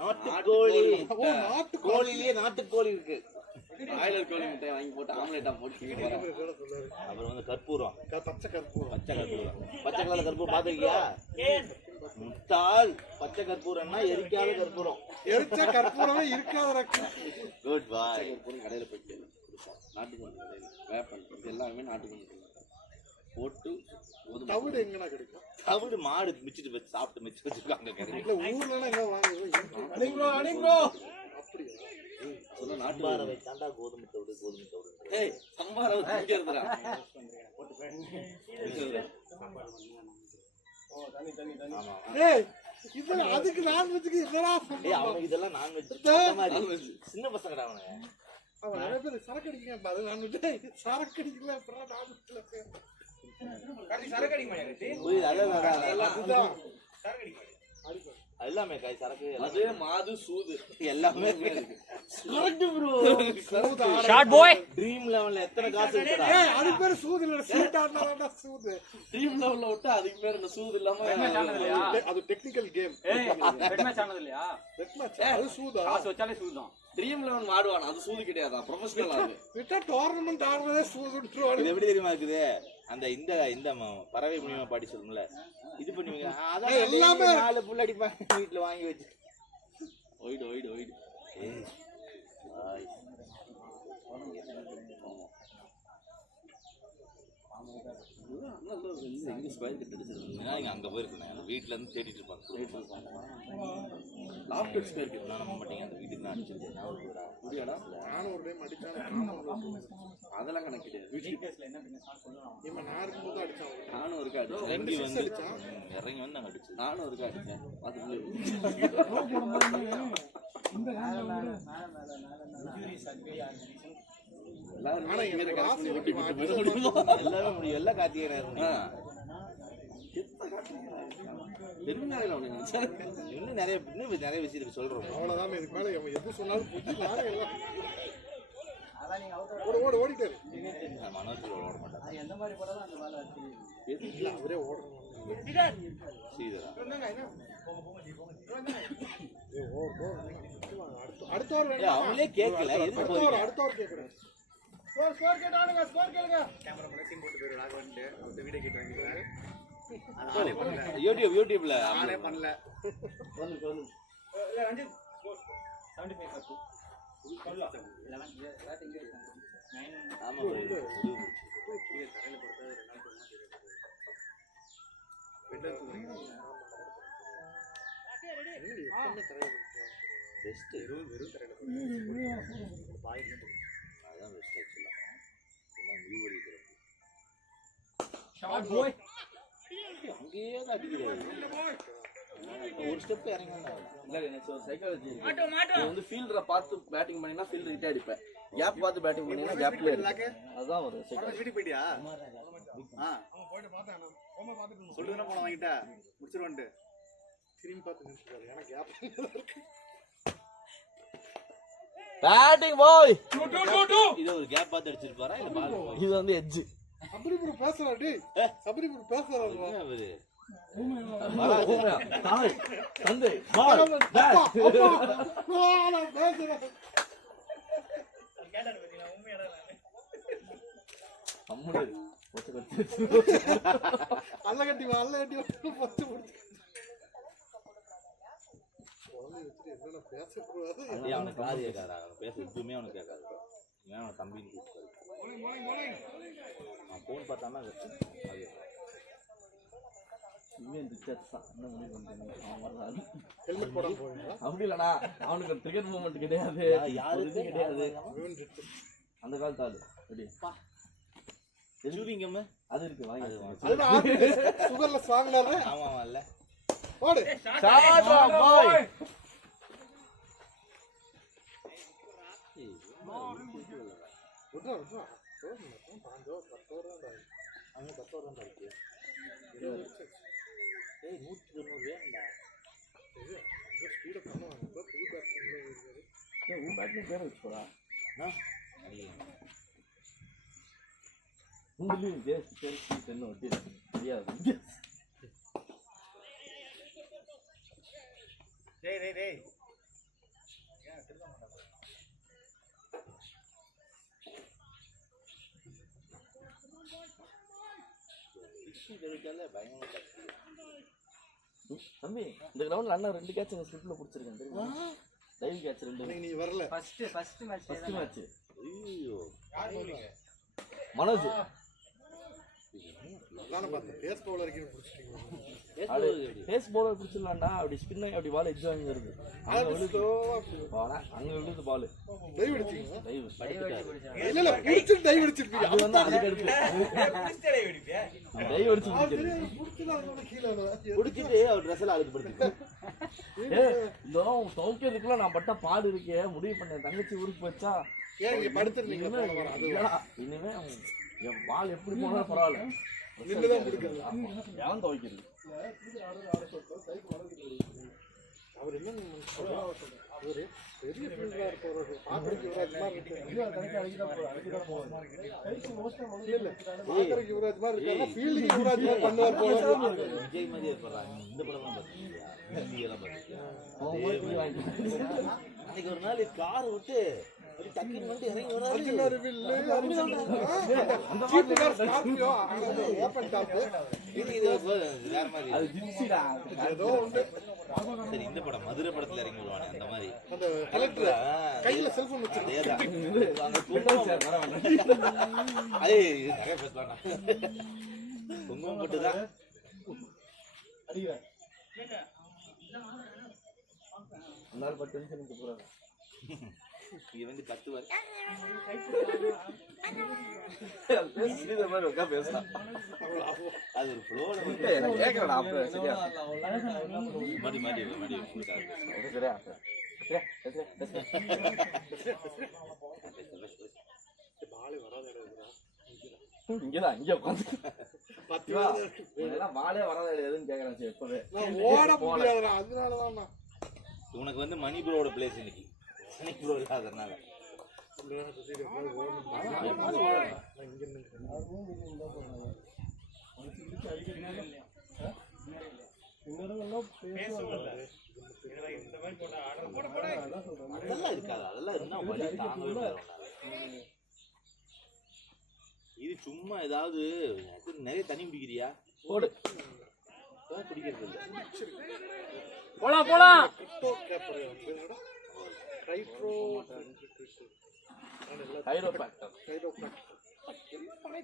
நாட்டுக்கோழி ஓ நாட்டு கோழிலேயே நாட்டுக்கோழி இருக்கு ஆயிலர் கோழி முட்டையை வாங்கி போட்டு ஆம்லேட்டா போட்டு அப்புறம் வந்து கற்பூரம் பச்சை கற்பூரம். பச்சை கற்பூரம் பச்சை கலர் கற்பூரம் பாத்துக்கியா? முட்டாள் பச்சை கற்பூரம்னா எரிக்காத கற்பூரம். எரிச்ச கற்பூரமே இருக்காத. குட் பாய். கற்பூரம் கடையில போயிட்டு நாட்டுக்கோழி கடையில வேப்பன் இது எல்லாமே நாட்டுக்கோழி போட்டு தவிடு எங்கனா கிடைக்கும்? தவிடு மாடு மிச்சிட்டு வச்சு சாப்பிட்டு மிச்சு வச்சிருக்காங்க கிடையாது. இல்ல ஊர்ல எங்க வாங்குவோம்? அப்படியா? சொல்ல நாட்டு பாரவை தாண்டா கோதுமை தவிடு கோதுமை தவிடு. ஏய் சம்பார திங்கிறதுடா ஆமா ஏய் இதுல அதுக்கு நான்வெஜ்க்கு என்னடா ஏய் சம்பந்தம்? அவனுக்கு இதெல்லாம் நான்வெஜ் சின்ன பசங்கடா அவனுங்க. அவன் நிறைய பேர் சரக்கு அடிக்கிறான். அது நான்வெஜ். சரக்கு அடிக்கல அப்புறம் நான்வெஜ்ல சரக்கு அடிக்க மாட்டேன் புரியுது அதான் அதுதான் சரக்கு அடிக்க எல்லாமே காய் சரக்கு அது மாது சூது எல்லாமே இருக்கு. ஷார்ட் பாய் ட்ரீம் லெவல்ல எத்தனை காசு இருக்குடா? அது பேரு சூது இல்ல, சீட் ஆடுனாடா சூது. ட்ரீம் லெவல்ல விட்டா அதுக்கு பேர் என்ன சூது இல்லாம அது டெக்னிக்கல் கேம். பெட் மேட்ச் ஆனது இல்லையா? அது சூதா? காசு வச்சாலே சூதான். ட்ரீம் லெவன் ஆடுவான், அது சூது கிடையாதா, ப்ரொஃபஷனல் அது. விட்டா டோர்னமெண்ட் ஆடுறதே சூதுன்றாங்க. இது எப்படி தெரியுமா இருக்குது? அந்த இந்த பறவை மூலியமா பாடி சொல்லுங்கள இது பண்ணுவீங்க. அதான் எல்லாமே 4 புல் அடிப்பாங்க வீட்டுல வாங்கி வச்சு. ஒய்டு ஒய்டு ஒய்டு ஏய் பாய் அங்க போயிருக்கேன். வீட்டுல இருந்து தேடிட்டு இருப்பாங்க. லாஃப்ட் ஸ்கொயர் இருக்கு. நம்ப மாட்டீங்க, அந்த வீட்டுக்கு நான் அடிச்சிருக்கேன். புரியாடா? நானும் ஒரு டைம் அடிச்சானே. அதெல்லாம் கணக்கு கிடையாது. வீட்டுல என்ன பண்ண ஸ்டார்ட் சொல்லலாம். இவன் நான் இருக்கும்போது அடிச்சான். நானும் ஒருக்கா அடிச்சேன். இறங்கி வந்து இறங்கி வந்து நாங்க அடிச்சது. நானும் ஒருக்கா அடிச்சேன். அதுக்குள்ள ஆனா எனக்கு ஆசை விட்டு எல்லாமே முடியும். எல்லா கார்த்திகேயன் இன்னும் நிறைய விஷயத்துக்கு சொல்றோம். அவ்வளவுதான். இதுக்கு மேல அவன் எது சொன்னாலும் புரிஞ்சுக்கலாம். எல்லாம் ஓடிட்டாரு. மனோஜ் ஓட மாட்டாங்க. எந்த மாதிரி படம் அந்த வேலை இல்ல அவரே ஓடணும். சீதரா அடுத்த வாரம் வேண்டாம். அவங்களே கேட்கல. அடுத்த வாரம் கேட்கறேன். ஸ்கோர் கேட்டானுங்க. ஸ்கோர் கேளுங்க. கேமரா மேல சீன் போட்டு போயிரு ராகவன்ட்டு. அந்த வீடியோ கிட்ட வாங்கிடுறாரு. யூடியூப்ல நானே பண்ணல. வந்து ரஞ்சித் 75 சொல்லலாம் 11 பேட்டிங் இருக்காங்க 9 ஆமா கீழ தரையில போட்டா ரெண்டு நாள் பெண்டல் தூக்குறீங்க. பெஸ்ட் வெறும் தரையில போட்டு பாய்க்கு அதான் பெஸ்ட் ஆக்சுவலா. சும்மா வியூ அடிக்கிறோம். ஷார்ட் பாய் அங்கேயே தான் அடிக்கிறாரு. ஒரு ஸ்டெப் இறங்கி வந்தாங்க. இல்ல எனக்கு ஒரு சைக்காலஜி இருக்கு. நீ வந்து ஃபீல்டரை பார்த்து பேட்டிங் பண்ணினா ஃபீல்டர் கிட்ட அடிப்பேன். கேப் பார்த்து பேட்டிங் பண்ணினா கேப்ல இருக்கு. அதான் ஒரு சைக்காலஜி. வீட்டுக்கு போயிட்டியா? போயிட்டு பார்த்தேன். ஹோம் பார்த்துட்டு சொல்லுங்க போன வாங்கிட்டா முடிச்சிருவான்ட்டு திரும்பி பார்த்து நினைச்சுக்காரு. ஏன்னா கேப் பேட்டிங் பாய். இது ஒரு கேப் பார்த்து அடிச்சிருப்பாரா இல்ல பால்? இது வந்து எட்ஜ். சபரிபுரம் பேசுறா டேய். சபரிபுரம் பேசுறா. என்ன அவரு? தாய் தந்தை பால் பேசுறேன். அம்முடு அல்ல கட்டி பத்து முடிச்சு என்ன பேசக்கூடாது. அவனுக்கு காது கேட்காதா? அவன் பேச எதுவுமே அவனுக்கு கேட்காது. ஏன் அவன் தம்பின்னு கூப்பிட்டாரு. அவன் போன் பார்த்தானா அது ஹெல்மெட் போடாம போவீங்களா? அப்படி இல்லடா, அவனுக்கு கிரிக்கெட் மூவ்மெண்ட் கிடையாது, யாருக்கும் கிடையாது. அந்த காலத்து ஆளு அது இருக்கு வாங்கி. சுகர்ல வாங்கினாரு. ஆமா இல்ல போடு. விட்றா விட்றா. 5 ஓவர் 10 ஓவர் தான் அங்க 10 ஓவர் தான் இருக்கு. 190 வேண்டா. ஸ்பீட பண்ணுவாங்க. இப்போ புது பேட்ஸ்மேன் இருக்காரு. உன் பேட்ல பேர் வச்சுக்கோடா. உங்களுக்கு பேர் தென்ன ஒட்டி தெரியாது. டேய் தம்பி, இந்த கிரவுண்ட்ல அண்ணா 2 கேட்ச் ஸ்லிப்ல புடிச்சிருக்கேன் தெரியுமா? Live catch 2. நீ வரல. ஃபர்ஸ்ட் மேட்ச் ஐயோ யார் போறீங்க? மனோஜ் நானே பார்த்தேன். பேஸ் பவுலர் கீழ புடிச்சிட்டீங்க. Pace bowler புடிச்சிடலாம்டா. அப்படி ஸ்பின் ஆகி அப்படி பால் எட்ஜ் வாங்கி வருது. அங்க விழுது பால். டைவ் அடிச்சீங்க. டைவ் இல்ல புடிச்சு டைவ் அடிச்சிருப்பீங்க. அது வந்து அதுக்கு அடுத்து புடிச்சடே வெடிப்பியா? டைவ் அடிச்சு புடிச்சுல அதோட கீழ குடிச்சிட்டு அவர் ட்ரெஸ்ல அழுது படுத்து. இதோ சௌக்கியத்துக்குள்ள நான் பட்ட பாடு இருக்கே, முடிவு பண்ணேன். தங்கச்சி ஊருக்கு போச்சா, ஏன் இங்க படுத்துறீங்க? இனிமே என் பால் எப்படி போனாலும் பரவாயில்ல, நின்னுதான் பிடிக்கிறது. எவன் துவைக்கிறது? அவர் என்ன அவரு பெரிய ஃபீல்டரா இருப்பவர் பாக்குறதுக்கு யுவராஜ் மாதிரி இருக்கு இல்ல பாக்குறதுக்கு யுவராஜ் மாதிரி இருக்காங்க ஃபீல்டிங் யுவராஜ் மாதிரி பண்ணுவார் போல விஜய் மாதிரி இருப்பாங்க. இந்த படம் பாத்தீங்களா? அன்னைக்கு ஒரு நாள் கார் விட்டு டக்குன்னு வந்து இறங்கி வராரு. அர்ஜுனர் வில்லு அந்த மாதிரி ஸ்கார்பியோ ஓபன் டாப் இது வேற மாதிரி. அது ஜிப்சிடா. ஏதோ உண்டு. சரி, இந்த படம் மதுரை படத்துல இறங்கி வருவானே அந்த மாதிரி. அந்த கலெக்டர் கையில செல்போன் வச்சிருக்காங்க. அந்த குங்குமம் நிறைய பேசலாம். குங்குமம் போட்டுதான் இது வந்து 10 வருஷம் அது ஒரு ஃப்ளோல கேக்குறடா. அப்ப சரியா மடி சரியா இங்கதான் இங்க உட்காந்து வாழே வராத எதுன்னு கேக்குறேன். சரி, எப்பவே ஓட முடியாதுடா. அதனாலதான் உனக்கு வந்து மணி ப்ரோட பிளேஸ் இன்னைக்கு மணி ப்ரோ இல்லாதனால அதெல்லாம் இருக்காது. அதெல்லாம் இருந்தா வழி தாங்கவே முடியாது. இது சும்மா ஏதாவது நிறைய தண்ணி குடிக்கிறியா? போடு. குடிக்கிறது இல்லை. போலாம்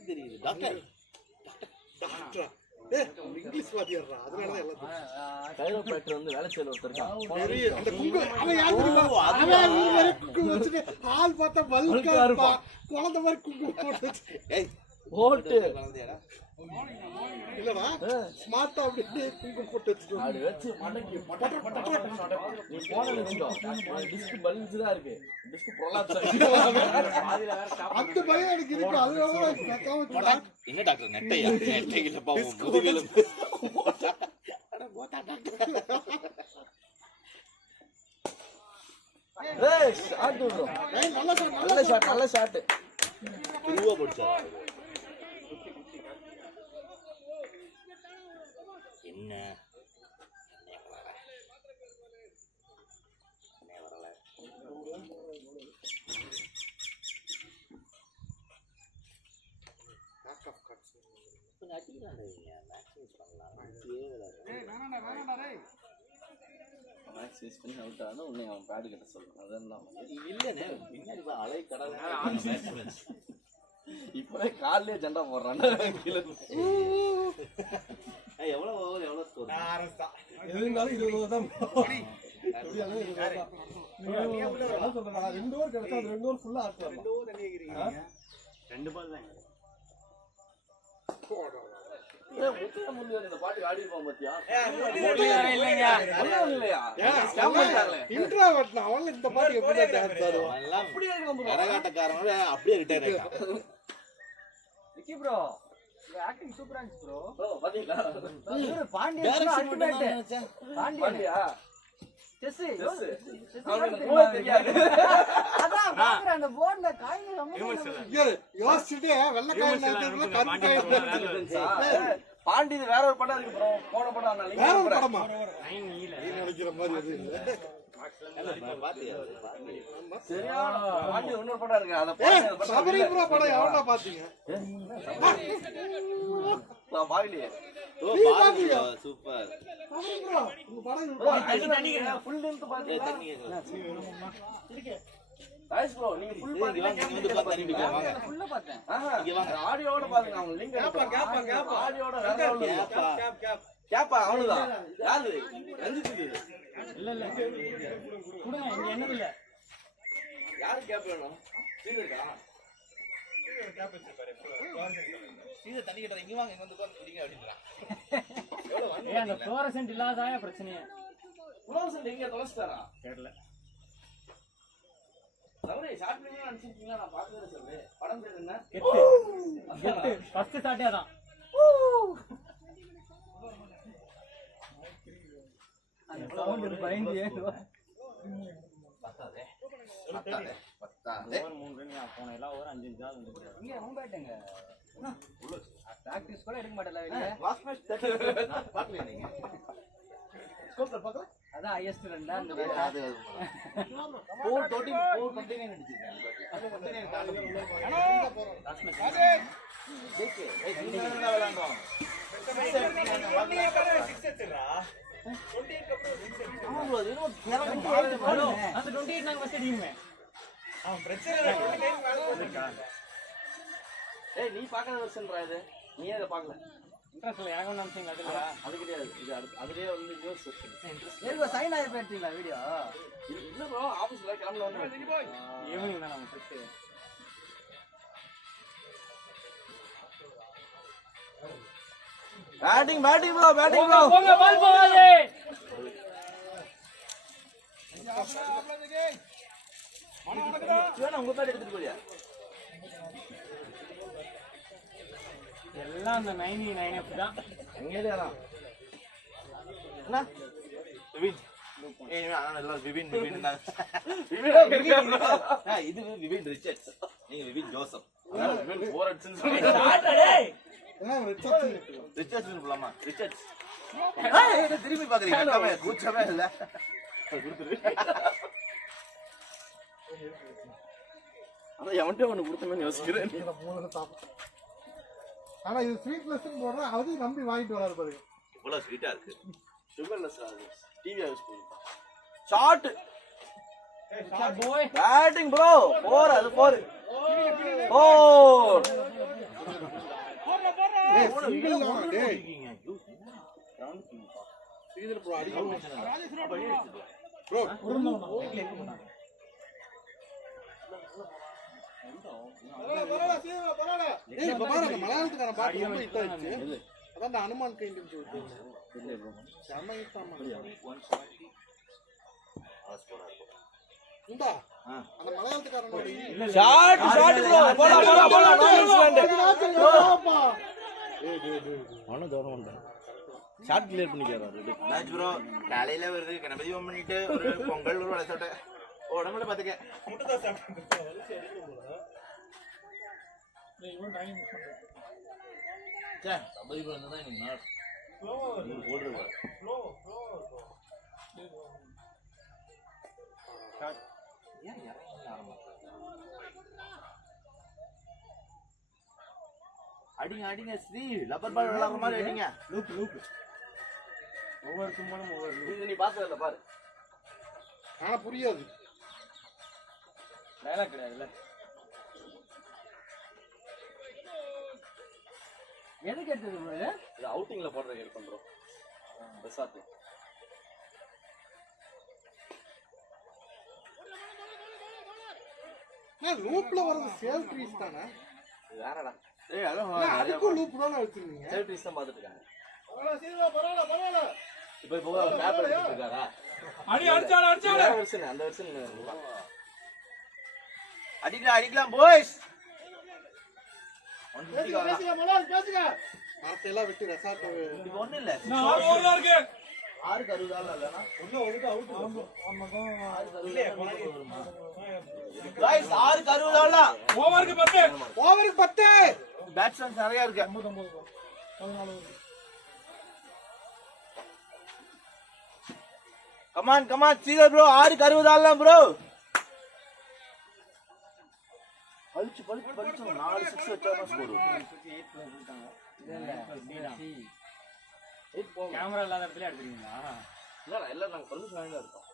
தெரியுது டாக்டர். இங்கிலீஷ் வாத்தியாரா, அதனாலதான் எல்லாத்தையும் கைரோபாக்டர் வந்து வேலை செய்யற ஒருத்தர் இருக்கான். அந்த குங்குமம் அவன் யாரு தெரியுமா? அவன் ஊர் வரை குங்குமம் வச்சுட்டு ஆள் பார்த்தா பல்கா இருப்பான். குழந்தை மாதிரி குங்குமம் போட்டு போட்டு இல்லடா ஸ்மார்ட்டா அப்படியே குங்குமம் போட்டு வச்சுட்டு அப்படி வச்சு மடக்கி நீ போன வச்சுக்கோ. டிஸ்க் பல்ஸ் தான் இருக்கு. டிஸ்க் ப்ரொலாப்ஸ் அந்த பயம் எனக்கு இருக்கு. அதனால என்ன டாக்டர் நெட்டையா? நெட்டை இல்ல பாவம் முதுகெலும் போட்டா டாக்டர். ஏய் ஷாட் ப்ரோ. ஏய் நல்ல ஷாட் நல்ல ஷாட். குருவா போடுச்சா? என்ன இப்பவே காலையிலே ஜெண்டா போடுறான். எவ்வளவு ஓவர் எவ்வளவு ஸ்கோர்? இருந்தாலும் 20 தான். ரெண்டு ஓவர் கிடைச்சா அது 2 ஓவர் ஃபுல்லா ஆட் பண்ணலாம். 2 பால் தான். இந்த பாட்டு ஆடி இருப்பான் பாத்தியா? இன்ட்ரோவர்ட் அவன் இந்த பாட்டு எப்படி டான்ஸ் ஆடுவான்? கரகாட்டக்காரனோட அப்படியே ரிட்டையர் ஆயிட்டான். விக்கி ப்ரோ ஆக்டிங் சூப்பரா இருந்துச்சு ப்ரோ. பாத்தீங்களா? பாண்டியா அல்டிமேட். பாண்டியா செஸ் தெரியாது. அதான் பாக்குற அந்த போர்ட்ல காயில ரொம்ப யோசிச்சுட்டே வெள்ளக்காய் நேரத்துல கருப்பு பாண்டி வேற ஒரு படம் இருக்கு ப்ரோ. போன படம் வேற ஒரு படமா நினைக்கிற மாதிரி அது இல்ல. சரியான பாண்டி இன்னொரு படம் இருக்கு. அத சபரி ப்ரோ படம் எவனா பாத்தீங்க? நான் பாக்கலையே. ஓ பாருங்க சூப்பர். சபரி ப்ரோ உங்க படம் ஃபுல் லென்த் பாத்தீங்க. தண்ணி ரைஸ் ப்ரோ நீங்க ஃபுல் பாத்தீங்க. வந்து பாத்தீங்க வாங்க. ஃபுல்லா பார்த்தேன். இங்க வாங்க. ஆடியோட பாருங்க. அவங்க லிங்க் கேப்பா ஆடியோட வேற லெவல். கேப்பா அவனுதான். யாரு? ரஞ்சித் இது. இல்ல குடுங்க இங்க என்னது இல்ல. யாரு கேப் வேணும்? சீனியர்டா. கேப் வச்சிருப்பாரு. சீனியர் தண்ணி கேட்டா இங்க வாங்க இங்க வந்து உட்கார்ந்து குடிங்க அப்படிங்கறான். எவ்வளவு வந்து ஏய் அந்த ஃப்ளோரசன்ட் இல்லாததாய பிரச்சனை. ஃப்ளோரசன்ட் எங்க தொலைச்சிட்டாரா? தெரியல. அவரே ஷார்ட் ஃபிலிம்ல நடிச்சிருக்கீங்க. நான் பார்த்ததே சொல்லு. படம் பேர் என்ன? கெட்டு ஃபர்ஸ்ட் ஸ்டார்ட்டே அதான். அந்த சவுண்ட் பயந்து பத்தாதே ஓவர் 3 ரன் போன எல்லாம் ஓவர் 5 தான் வந்து இங்க ரொம்ப பேட்டுங்க பிராக்டிஸ் கூட எடுக்க மாட்டல வெளிய லாஸ்ட் மேட்ச் பாக்கலையா நீங்க ஸ்கோர் பார்க்கல அதான் ஹையஸ்ட் ரன் தான் அந்த அது 429 அடிச்சிருக்காங்க அது 29 தாண்டி லாஸ்ட் மேட்ச் தேக்கே ஏய் நீங்க என்ன விளையாண்டோம் 6 அடிச்சறா 28 அப்புறம் 6 அடிச்சறா ஆமா ப்ரோ இது அந்த 28 நாங்க ஃபர்ஸ்ட் அடிக்குமே அவன் பிரச்சனை இல்ல 29 மேல போட்டுட்டான் ஏய் நீ பாக்காத வெர்ஷன்டா இது நீ அத பார்க்கல இன்ட்ரஸ்ட் இல்ல எனக்கு ஒண்ணு அம்சம் அதுல அது கிடையாது இது அதுலயே வந்து நியூஸ் செக்ஷன் இன்ட்ரஸ்ட் ஏதோ சைன் ஆயி போயிட்டீங்களா வீடியோ இல்ல ப்ரோ ஆபீஸ்ல கிளம்பல வந்து ஈவினிங் தான் நம்ம ஃபர்ஸ்ட் பேட்டிங் ப்ரோ போங்க பால் போகாதே இவன் உங்க பேட் எடுத்துட்டு போறியா எல்லாம் அந்த 99F தான் எங்க ஏரியாடா என்ன விவின் ஏய் நான் எல்லாம் விவின் தான் இது விவின் ரிச்சர்ட்ஸ் நீங்க விவின் ஜோசப் விவின் போரட்ஸ்னு சொல்றீங்க ரிச்சர்ட்ஸ் போலாமா ரிச்சர்ட்ஸ் ஏய் திரும்பி பாக்குறீங்க வெக்கமே கூச்சமே இல்ல கொடுத்துரு அத எவன்ட்ட ஒன்னு கொடுத்தமே யோசிக்கிறேன் ஆனா இது ஸ்வீட்லெஸ் போடுறேன் அது நம்பி வாங்கிட்டு வராரு பாருங்க இவ்வளவு ஸ்வீட்டா இருக்கு சுகர்லெஸ் டிவி யூஸ் பண்ணுங்க ஷாட் பாய் பேட்டிங் ப்ரோ 4 அது 4 டேய் சிங்கிள் தான் டேய் சீதர் ப்ரோ அடிக்க ப்ரோ ஏய் இப்ப பாரு அந்த மலையாளத்துக்காரன் பாட்டு ரொம்ப ஹிட் ஆயிடுச்சு அதான் அந்த அனுமான் கைண்ட்னு சொல்லிட்டு செம்ம ஹிட் ஆமா இந்தா அந்த மலையாளத்துக்காரனோட ஷாட் ப்ரோ போடா அவனும் தோணும் ஷார்ட் கிளியர் பண்ணிக்கிறாரு மேட்ச் ப்ரோ காலையில வருது கணபதி ஹோம் பண்ணிட்டு ஒரு பொங்கல் ஒரு வளசோட்ட உடம்புல பாத்துக்க முட்டை சாப்பிட்டு கபடி ப்ரோ தான் நீங்க போடுறது அடிங்க ஸ்ரீ லப்பர் பால் விளையாடுற மாதிரி அடிங்க லூப் ஒவ்வொரு தும்பலும் ஒவ்வொரு இது நீ பார்த்ததில்ல பாரு ஆனா புரியாது டயலாக் கிடையாதுல்ல எதுக்கு எடுத்தது bro இது இது அவுட்டிங்ல போடுறது ஹெல்ப் பண்றோம் ரெசார்ட்ல லூப்ல வரது சேல் ட்ரீஸ் தானே வேறடா ஏய் அதான் அதுக்கும் லூப் தான் வச்சிருக்கீங்க செலிபிரிட்டிஸ் தான் பார்த்துட்டு இருக்காங்க பரவாயில்ல இப்போ பேப்பர் எடுத்துட்டு இருக்காரா அடிச்சால வேற வெர்ஷன் அந்த வெர்ஷன் அடிக்கலாம் பாய்ஸ் பாட்டெல்லாம் விட்டு ரெசார்ட் இது ஒண்ணு இல்ல நான் ஓவர்ல இருக்கு 6 கருதால இல்லனா गाइस 6 கருதால ஓவருக்கு 10 ஓவருக்கு 10 பேட்ஸ்மேன்ஸ் நிறைய இருக்கு 14 கமான் சீதர் ப்ரோ 6 கருதால ப்ரோ பளிச்சு 4 6 வச்சா ஸ்கோர் கேமரா இல்லாத இடத்துல எடுத்துறீங்களா இல்லடா எல்லாம் நாங்க பர்மிஷன் வாங்கிட்டு இருக்கோம்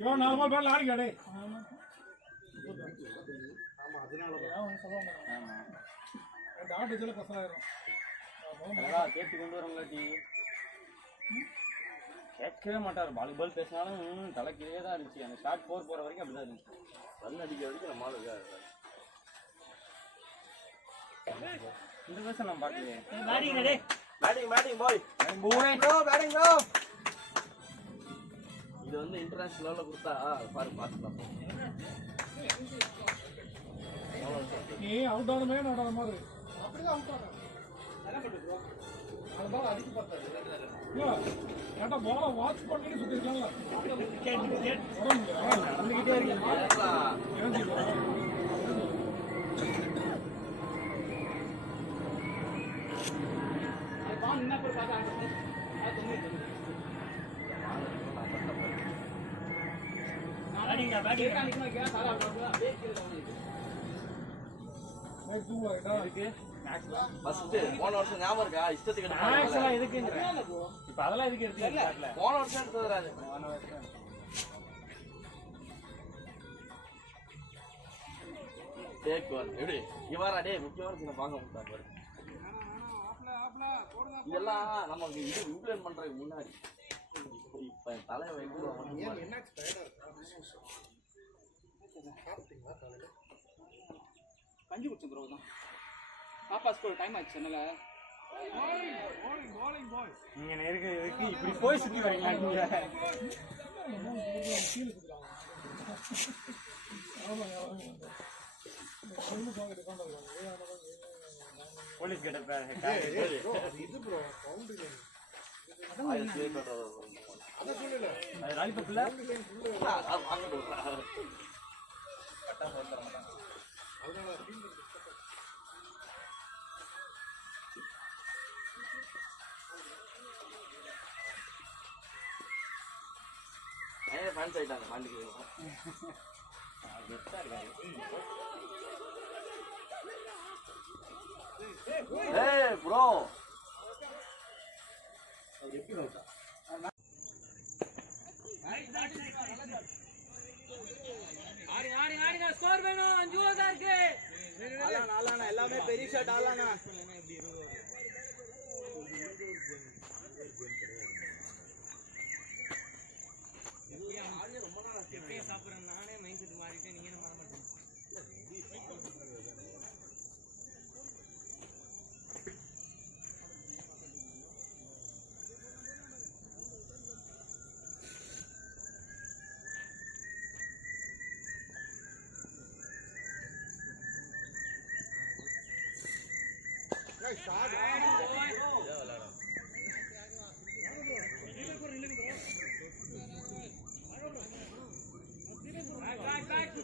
இவன் 4 பால் பேர்ல ஆடிக்காடே கேட்டு கொண்டு வரவங்களாட்டி கேட்கவே மாட்டார் வாலிபால் பேசினாலும் தலை கீழே தான் இருந்துச்சு அந்த ஷார்ட் 4 போற வரைக்கும் அப்படிதான் இருந்துச்சு ரன் அடிக்கிற வரைக்கும் நம்ம ஆளு இந்த வருஷம் நான் பார்க்கலையே batting bye bro batting bro இது வந்து இன்டர்நேஷனல் லெவலில் கொடுத்தா பாரு பார்த்துக்கலாம். நீ அவுட் ஆன மாதிரி ஆடாத மாதிரி அப்படிதான் அவுட் ஆன அது பால் அடிக்க பார்த்தாரு கேட்டா பால வாட்ச் பண்ணிட்டு சுத்திருக்காங்க வந்துகிட்டே ஃபர்ஸ்ட் போன வருஷம் ஞாபகம் இருக்கா? இஷ்டத்துக்கு இப்ப அதெல்லாம் எதுக்கு எடுத்து போன வருஷம் எடுத்தது டேக் ஒன் எப்படி இவரா டே முக்கியமான சின்ன பார்க்க முடியாது பாரு. இதெல்லாம் நமக்கு இது இம்ப்ளிமெண்ட் பண்றதுக்கு முன்னாடி இப்ப தலை வைக்க கஞ்சி குடிச்ச ப்ரோ தான் பாப்பா ஸ்கூல் டைம் ஆச்சு அதனால நீங்க இருக்கு இப்படி போய் சுத்தி வரீங்களா நீங்க போலீஸ் கிட்ட இது ப்ரோ கவுண்ட் அத சொல்லல அது லாலிபப்ல ஃபேன்ஸ் ஆயிட்டாங்க பாண்டிக்கு. ஏய் ப்ரோ ஸ்கோர் வேணும் 5 தான் இருக்கு. ஆளானா எல்லாமே பெரிய ஷாட் ஆளானா. சாப்பிடுறேன் நானே மைண்ட் செட் மாறிட்டேன். நீங்க என்ன மாற மாட்டீங்க.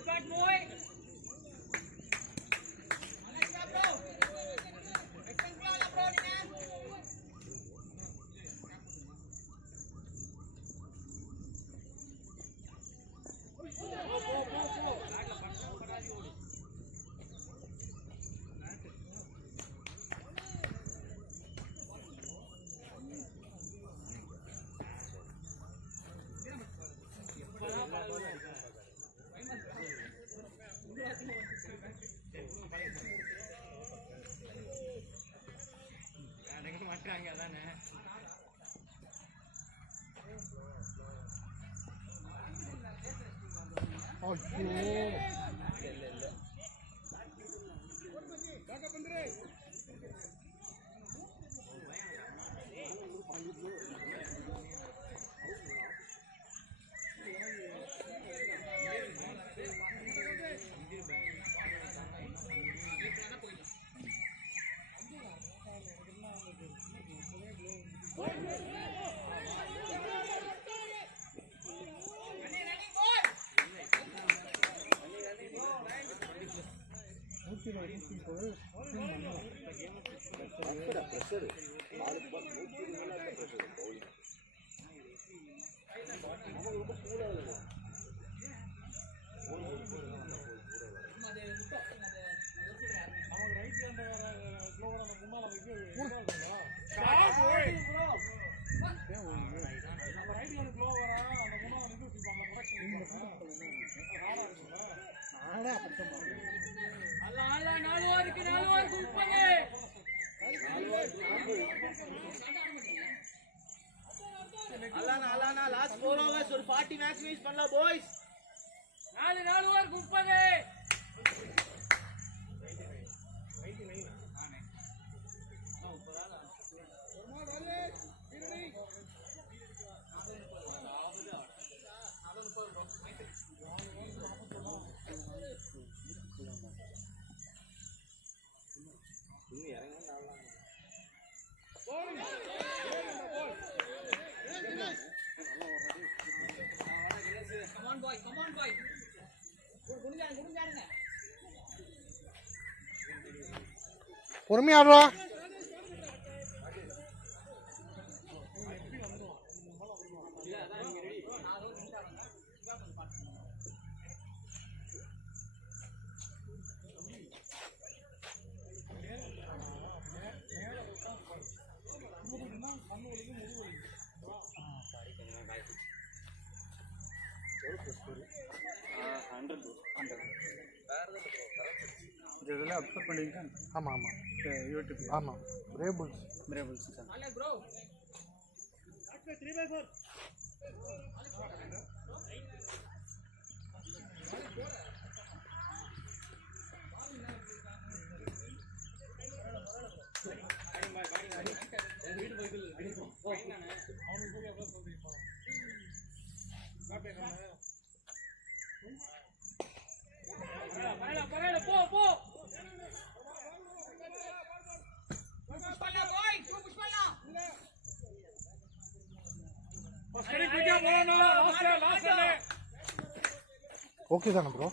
Back, boy. மாட்டாங்க அதானே. Last 4 hours or 40 max use பண்ணல boys. 4 over 30. பொறுமையாடுறா. இதெல்லாம் அப்லோட் பண்ணிருக்கேன். ஆமாம் ஆமாம் யூடியூப். ஆமாம் பிரேபுல்ஸ் சார். ஓகே தானே ப்ரோ?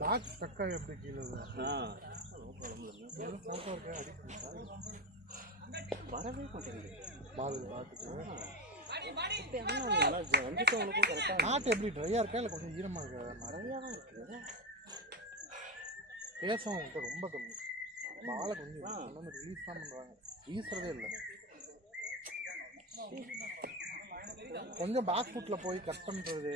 பேக் ஸ்டக்காக எப்படி கீழே வரவே மாட்டேங்குது. பால் பார்த்துட்டு கரெக்டாக நாட்டு எப்படி ட்ரையாக இருக்கா இல்லை கொஞ்சம் ஈரமாக இருக்கா? நிறையா தான் இருக்குது. பேசவும் அவங்கள்ட்ட ரொம்ப கம்மி. பாலை கொஞ்சம் ரிலீஸ் தான் பண்ணுறாங்க, வீசுறதே இல்லை. கொஞ்சம் பேக் ஃபுட்டில் போய் கட் பண்ணுறது.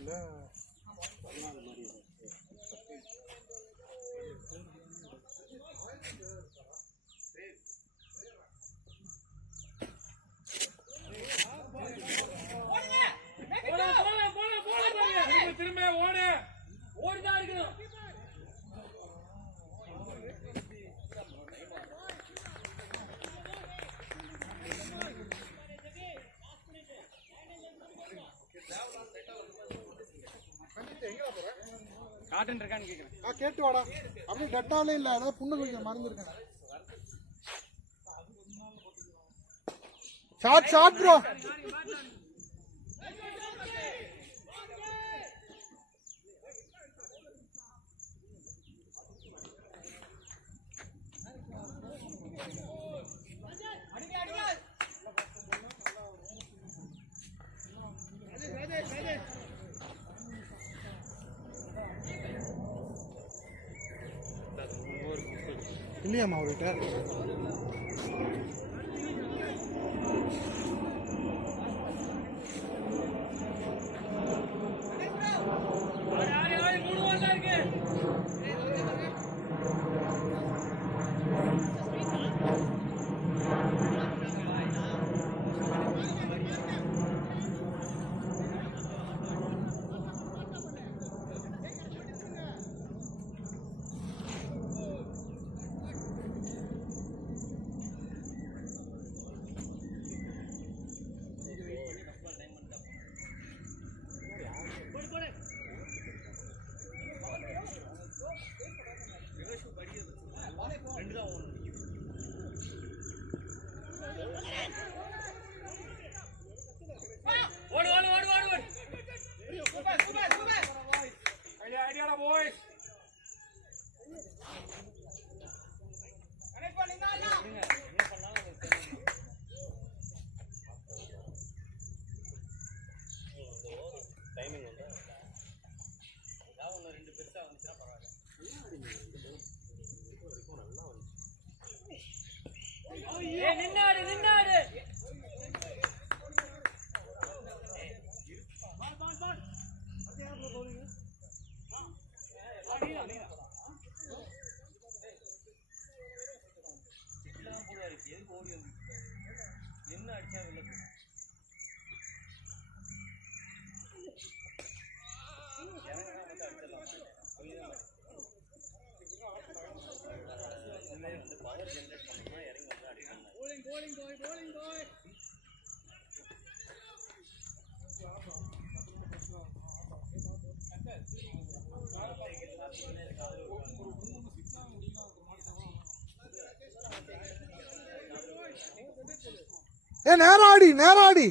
இல்லை காட்டன் இருக்கான்னு கேட்குறேன். கேட்டு வாடா. அப்படியே டெட்டாலே இல்லை, ஏதாவது புண்ணு குடிக்க மறந்துருக்கேன். Shot shot bro. இல்லையாம்மா அவர்கிட்ட? நேராடி நேராடி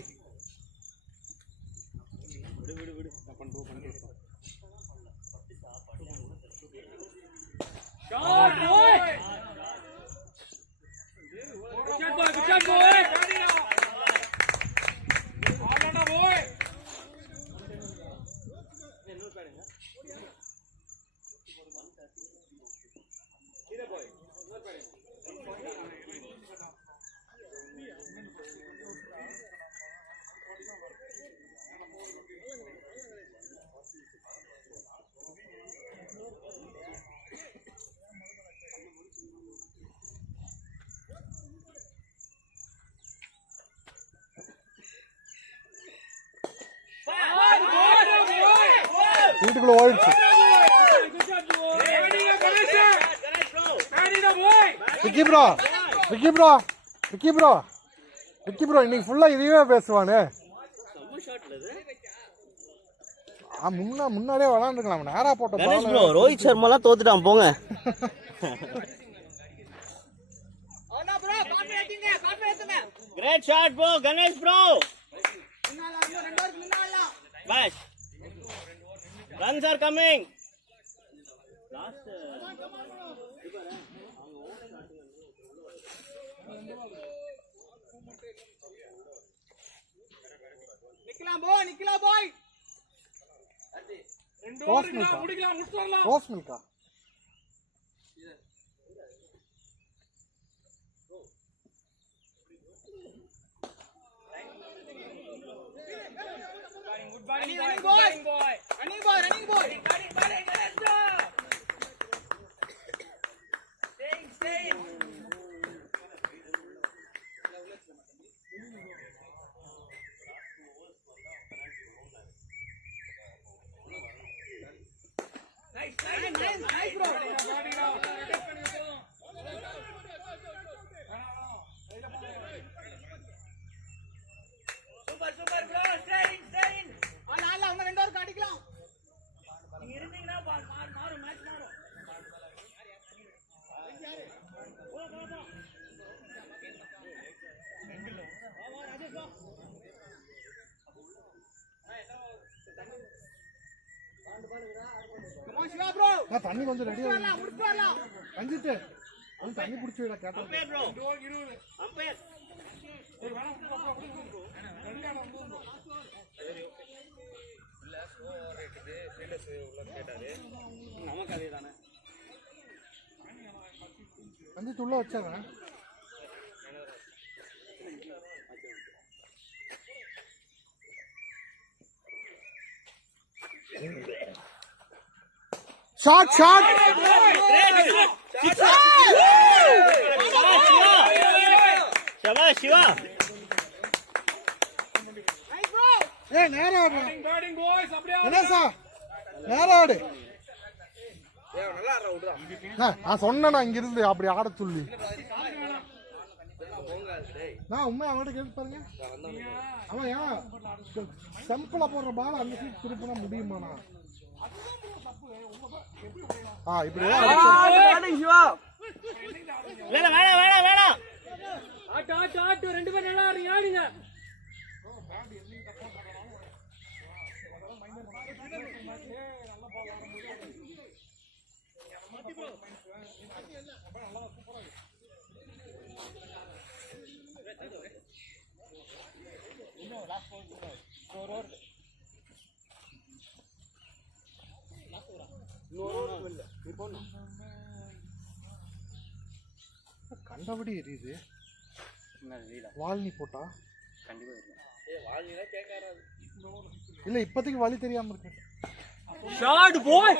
வீட்டுக்குள்ள ஓடிடுச்சு. Vicky bro Vicky bro Vicky bro Vicky bro இன்னைக்கு ஃபுல்லா இதுவே பேசுவானே. முன்னாடியே விளாண்டுருக்கலாம். நேரா போட்ட ரோஹித் சர்மாலாம் தோத்துட்டான் போங்க. Great shot bro, Ganesh bro. Bash. Runs are coming. Last Nikla boy. Rose Milkha Running boy. Stay. Nice bro. Super bro. Stay in. ஆனா அவங்க ரெண்டு பேரும் அடிக்கலாம். நீங்க இருந்தீங்கன்னா மாறும் மேட்ச் மாறும். நான் தண்ணி கொஞ்சம் ரெடியா வரலாம். கஞ்சிட்டு அவன் தண்ணி குடிச்சு விட கேட்டா. Umpire bro. 20. Umpire. நமக்கு அதே தானே. கஞ்சிட்டு உள்ள வச்சாங்க. Shot Shabash Shiva. ஏய் நேரா ஆடு. என்னசா நேரா ஆடு. நல்லா ஆடுற விடுறா. நான் சொன்னேனா இங்க இருந்து அப்படி ஆட சொல்லி. நான் உண்மையா அவன்கிட்ட கேட்டு பாருங்க. அவன் ஏன் சிம்பிளா போடுற பால் அந்த சீட் திருப்பினா முடியுமாண்ணா? இப்படி வேணாம். ஆட்டு ரெண்டு பேரும் நல்லா ஆடுங்க. கண்டபடி எரியுது. வால்னி போட்டா இல்ல இப்போதைக்கு வழி தெரியாம இருக்கு. Shot boy.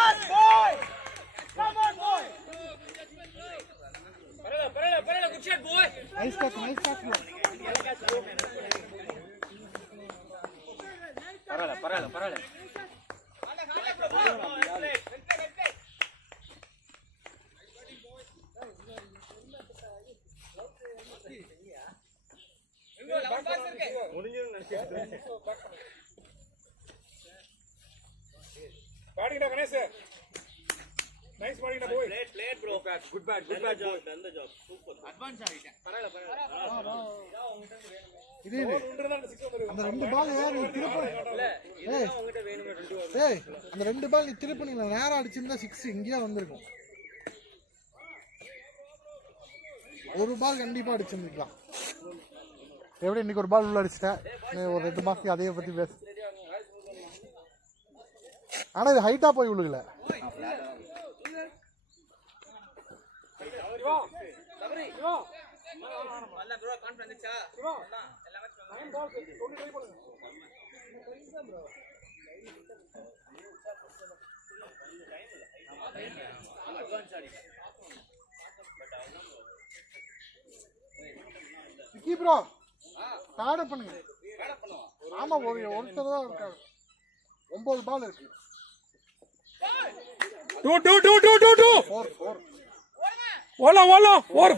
Yes boy. Come on boy. பரல good shot boy. Nice catch. பரல பேட்டிங்டா கணேஷ் நைஸ் பேட்டிங்டா போய் played bro good bat job done the job super advance ஆகிட்டேன். பரவாயில்ல இது அந்த 2 பால் நீ திருப்ப ஏய் அந்த 2 பால் நீ திருப்ப நீ நேரா அடிச்சிருந்தா 6 இங்கேயே வந்திருக்கும். ஒரு பால் கண்டிப்பா அடிச்சிருந்துக்கலாம். எப்படி இன்னைக்கு ஒரு பால் உள்ள அடிச்சிட்டேன், ஒரு 2 மாசத்துக்கு அதைய பத்தி பேச. ஆனா இது ஹைட்டா போய் விழுகல. ப்ரோ கார்டு பண்ணுங்க. ஆமா ஒருத்தர் தான் இருக்காரு. 9 பால் இருக்கு. 2 ஓலா 4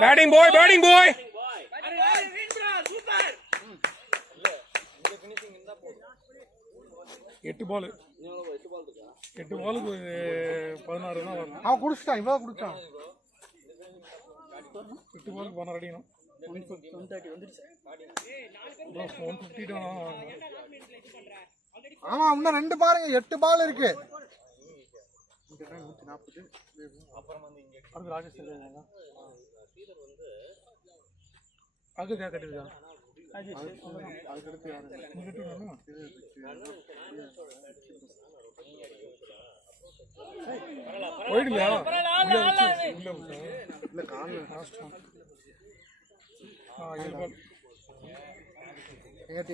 பேட்டிங் பாய் சூப்பர் 8 பாலுக்கு 16 தான் வரும். அவன் குடிச்சிட்டான், இவன் குடிச்சான். 8 பாலுக்கு 16 அடிக்கணும். 130 வந்துருச்சு. 150 தான். ஆமா இன்னும் 2 பாருங்க, 8 பால் இருக்கு. அது ராஜேஷ் அது கட்டிருக்கா போயிடுலையா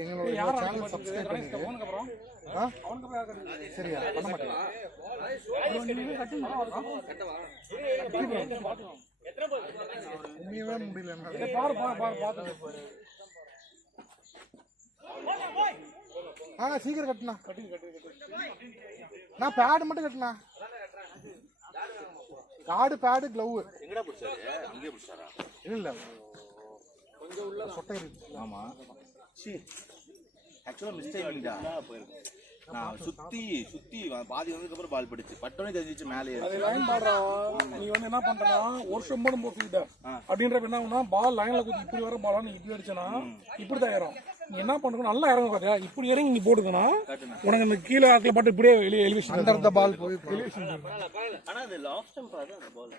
எங்களோட சேனல் சப்ஸ்கிரைப் பண்ணுங்க. சரியா பண்ண மாட்டேன். உண்மையவே முடியல. சீக்கிரம் கட்டுனா. நான் பேடு மட்டும் கட்டுனா. கார்டு பேடு கிளவு எங்கடா பிடிச்சாரு? அங்கேயே பிடிச்சாரா? இல்ல கொஞ்சம் உள்ள சொட்டை இருக்கு. ஆமா ஆக்சுவலா மிஸ்டேக்கிங்டா நான் சுத்தி பாதி வந்ததுக்கு அப்புறம் பால் பிடிச்சு பட்டோனே தெரிஞ்சிச்சு மேலே அது லைன் பாடுறா. நீ வந்து என்ன பண்றனா ஒரு ஷம்பன் போட்டுட்ட அப்படின்றப்ப என்ன ஆகும்னா பால் லைன்ல குத்தி இப்படி வர பாலா நீ இப்படி அடிச்சனா இப்படி தான் ஏறும். நீ என்ன பண்றணும் நல்லா இறங்க பாத்தியா இப்படி இறங்கி நீ போடுதுனா உனக்கு அந்த கீழே ஆக்கல பாட்டு இப்படியே எலிவேஷன் அண்டர் தி பால் போய் எலிவேஷன். ஆனா அது லாஸ்ட் டைம் பாரு அந்த பால்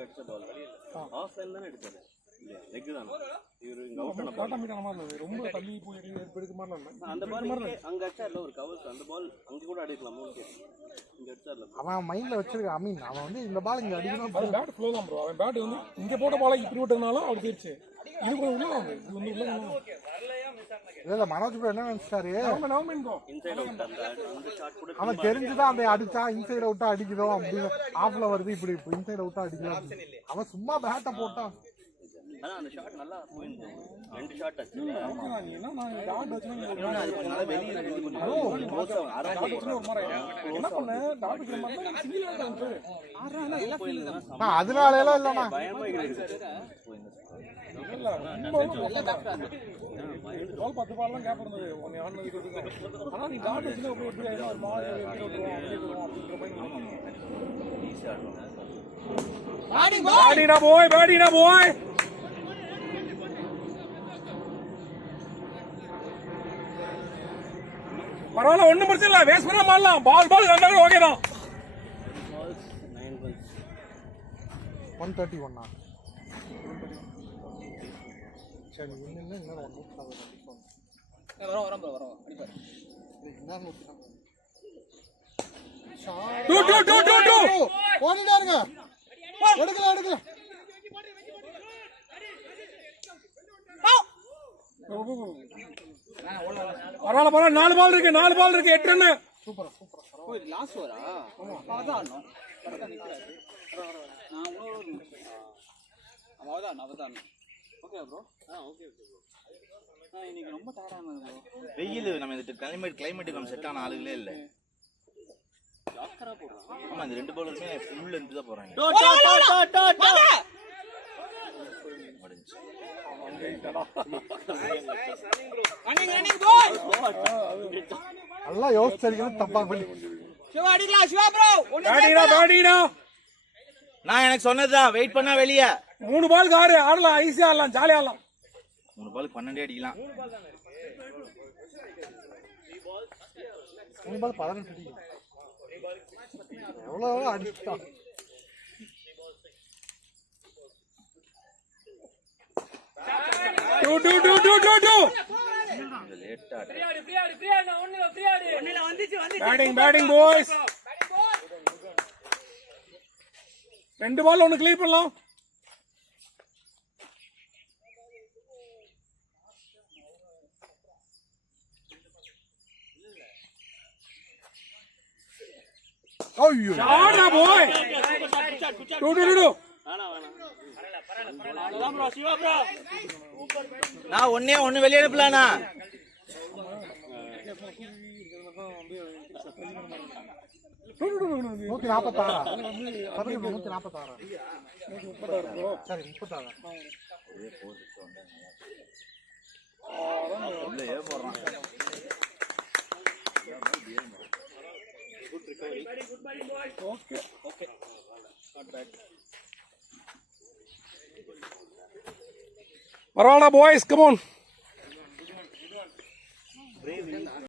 அடிச்ச பால் ஆஃப் லைன் தான எடுத்தாரு லெக் தான் இவரு இங்க அவுட் பண்ண காட்ட மீட்டர் மாதிரி ரொம்ப தள்ளி போய் எடுக்க மாதிரி இல்ல. அந்த பால் அங்க அடிச்சார்ல ஒரு கவர் அந்த பால் அங்க கூட அடிக்கலாம் இங்க அடிச்சார்ல அவன் மைண்ட்ல வச்சிருக்க. ஐ மீன் அவன் வந்து இந்த பால் இங்க அடிக்கணும். அது பேட் ஃப்ளோ தான் ப்ரோ. அவன் பேட் வந்து இங்க போட்ட பாலை இப்படி விட்டதுனால அப்படி போயிடுச்சு. இது கூட உள்ள வந்து இது வந்து உள்ள இல்ல மனோஜ் ப்ரோ என்ன நினைச்சாரு, இன்சைட் அவுட் அந்த ஷாட் கூட அவன் தெரிஞ்சுதான் அந்த அடிச்சா இன்சைட் அவுட்டா அடிக்கிறோம் அப்படின்னு ஆஃப்ல வருது. இப்படி இன்சைட் அவுட்டா அடிக்கலாம். அவன் சும்மா பேட்டை போட்டான். ஆனா அந்த ஷாட் நல்லா போயிடுச்சு. 2 ஷாட் டச் நீ என்ன நான் டாட் வச்சேன் வெளியே என்ன பண்ண டாட் வச்ச மாதிரி சிங்கிள் ஆட் வந்து அதனால எல்லாம் இல்லண்ணா பயமா இருக்கு. இல்ல பால் 10 பால்லாம் கேப் இருந்தது. ஒன்னு ஆடுனதுக்கு ஆனா நீ டாட் வச்சா எப்படி ஆயிடும் ஒரு மாதிரி விட்டுருவோம் அப்படின்ற மாதிரி பேட்டினா போய் பரவாயில்ல ஒண்ணும் பிரச்சனை இல்ல. வேஸ்ட் பண்ண மாடலாம். பால் ரெண்டாவது ஓகே தான். 131 சரி இன்னும் இன்னும் வரோம் அடிப்பாரு. ஓடிடாருங்க. எடுக்கல பரவாயில்ல 4 பால் இருக்கு 8 ரன். சூப்பர் லாஸ்ட் ஓவரா? அதான் ஆடணும். அவதான் ஓகே ப்ரோ. Okay bro. இன்னைக்கு ரொம்ப டயர்டா இருந்தது ப்ரோ. வெயில் நம்ம இது கிளைமேட்டுக்கு நம்ம செட் ஆன ஆளுங்களே இல்ல. ஆமா இந்த 2 பவுலருமே ஃபுல் லென்த் தான் போறாங்க. நல்லா யோசிச்சிருக்கணும் தப்பா பண்ணி நான் எனக்கு சொன்னதுதான் வெயிட் பண்ணா வெளியே 3 பால் காரு ஆடலாம், ஈஸியா ஆடலாம், ஜாலியா ஆடலாம். 3 பால் 12 அடிக்கலாம். 3 பால் 18 அடிக்கும். எவ்வளவு அடிச்சா பேட்டிங் பாய்ஸ். 2 பால் 1 கிளியர் பண்ணலாம். ஐயோ ஆடா பாய். 2 நான் ஒண்ணு வெளியே அனுப்பலானா? நூத்தி 46 சரி 36 உள்ளே போறான். ஓகே பரவாயில்ல பாய்ஸ், கம் ஆன்.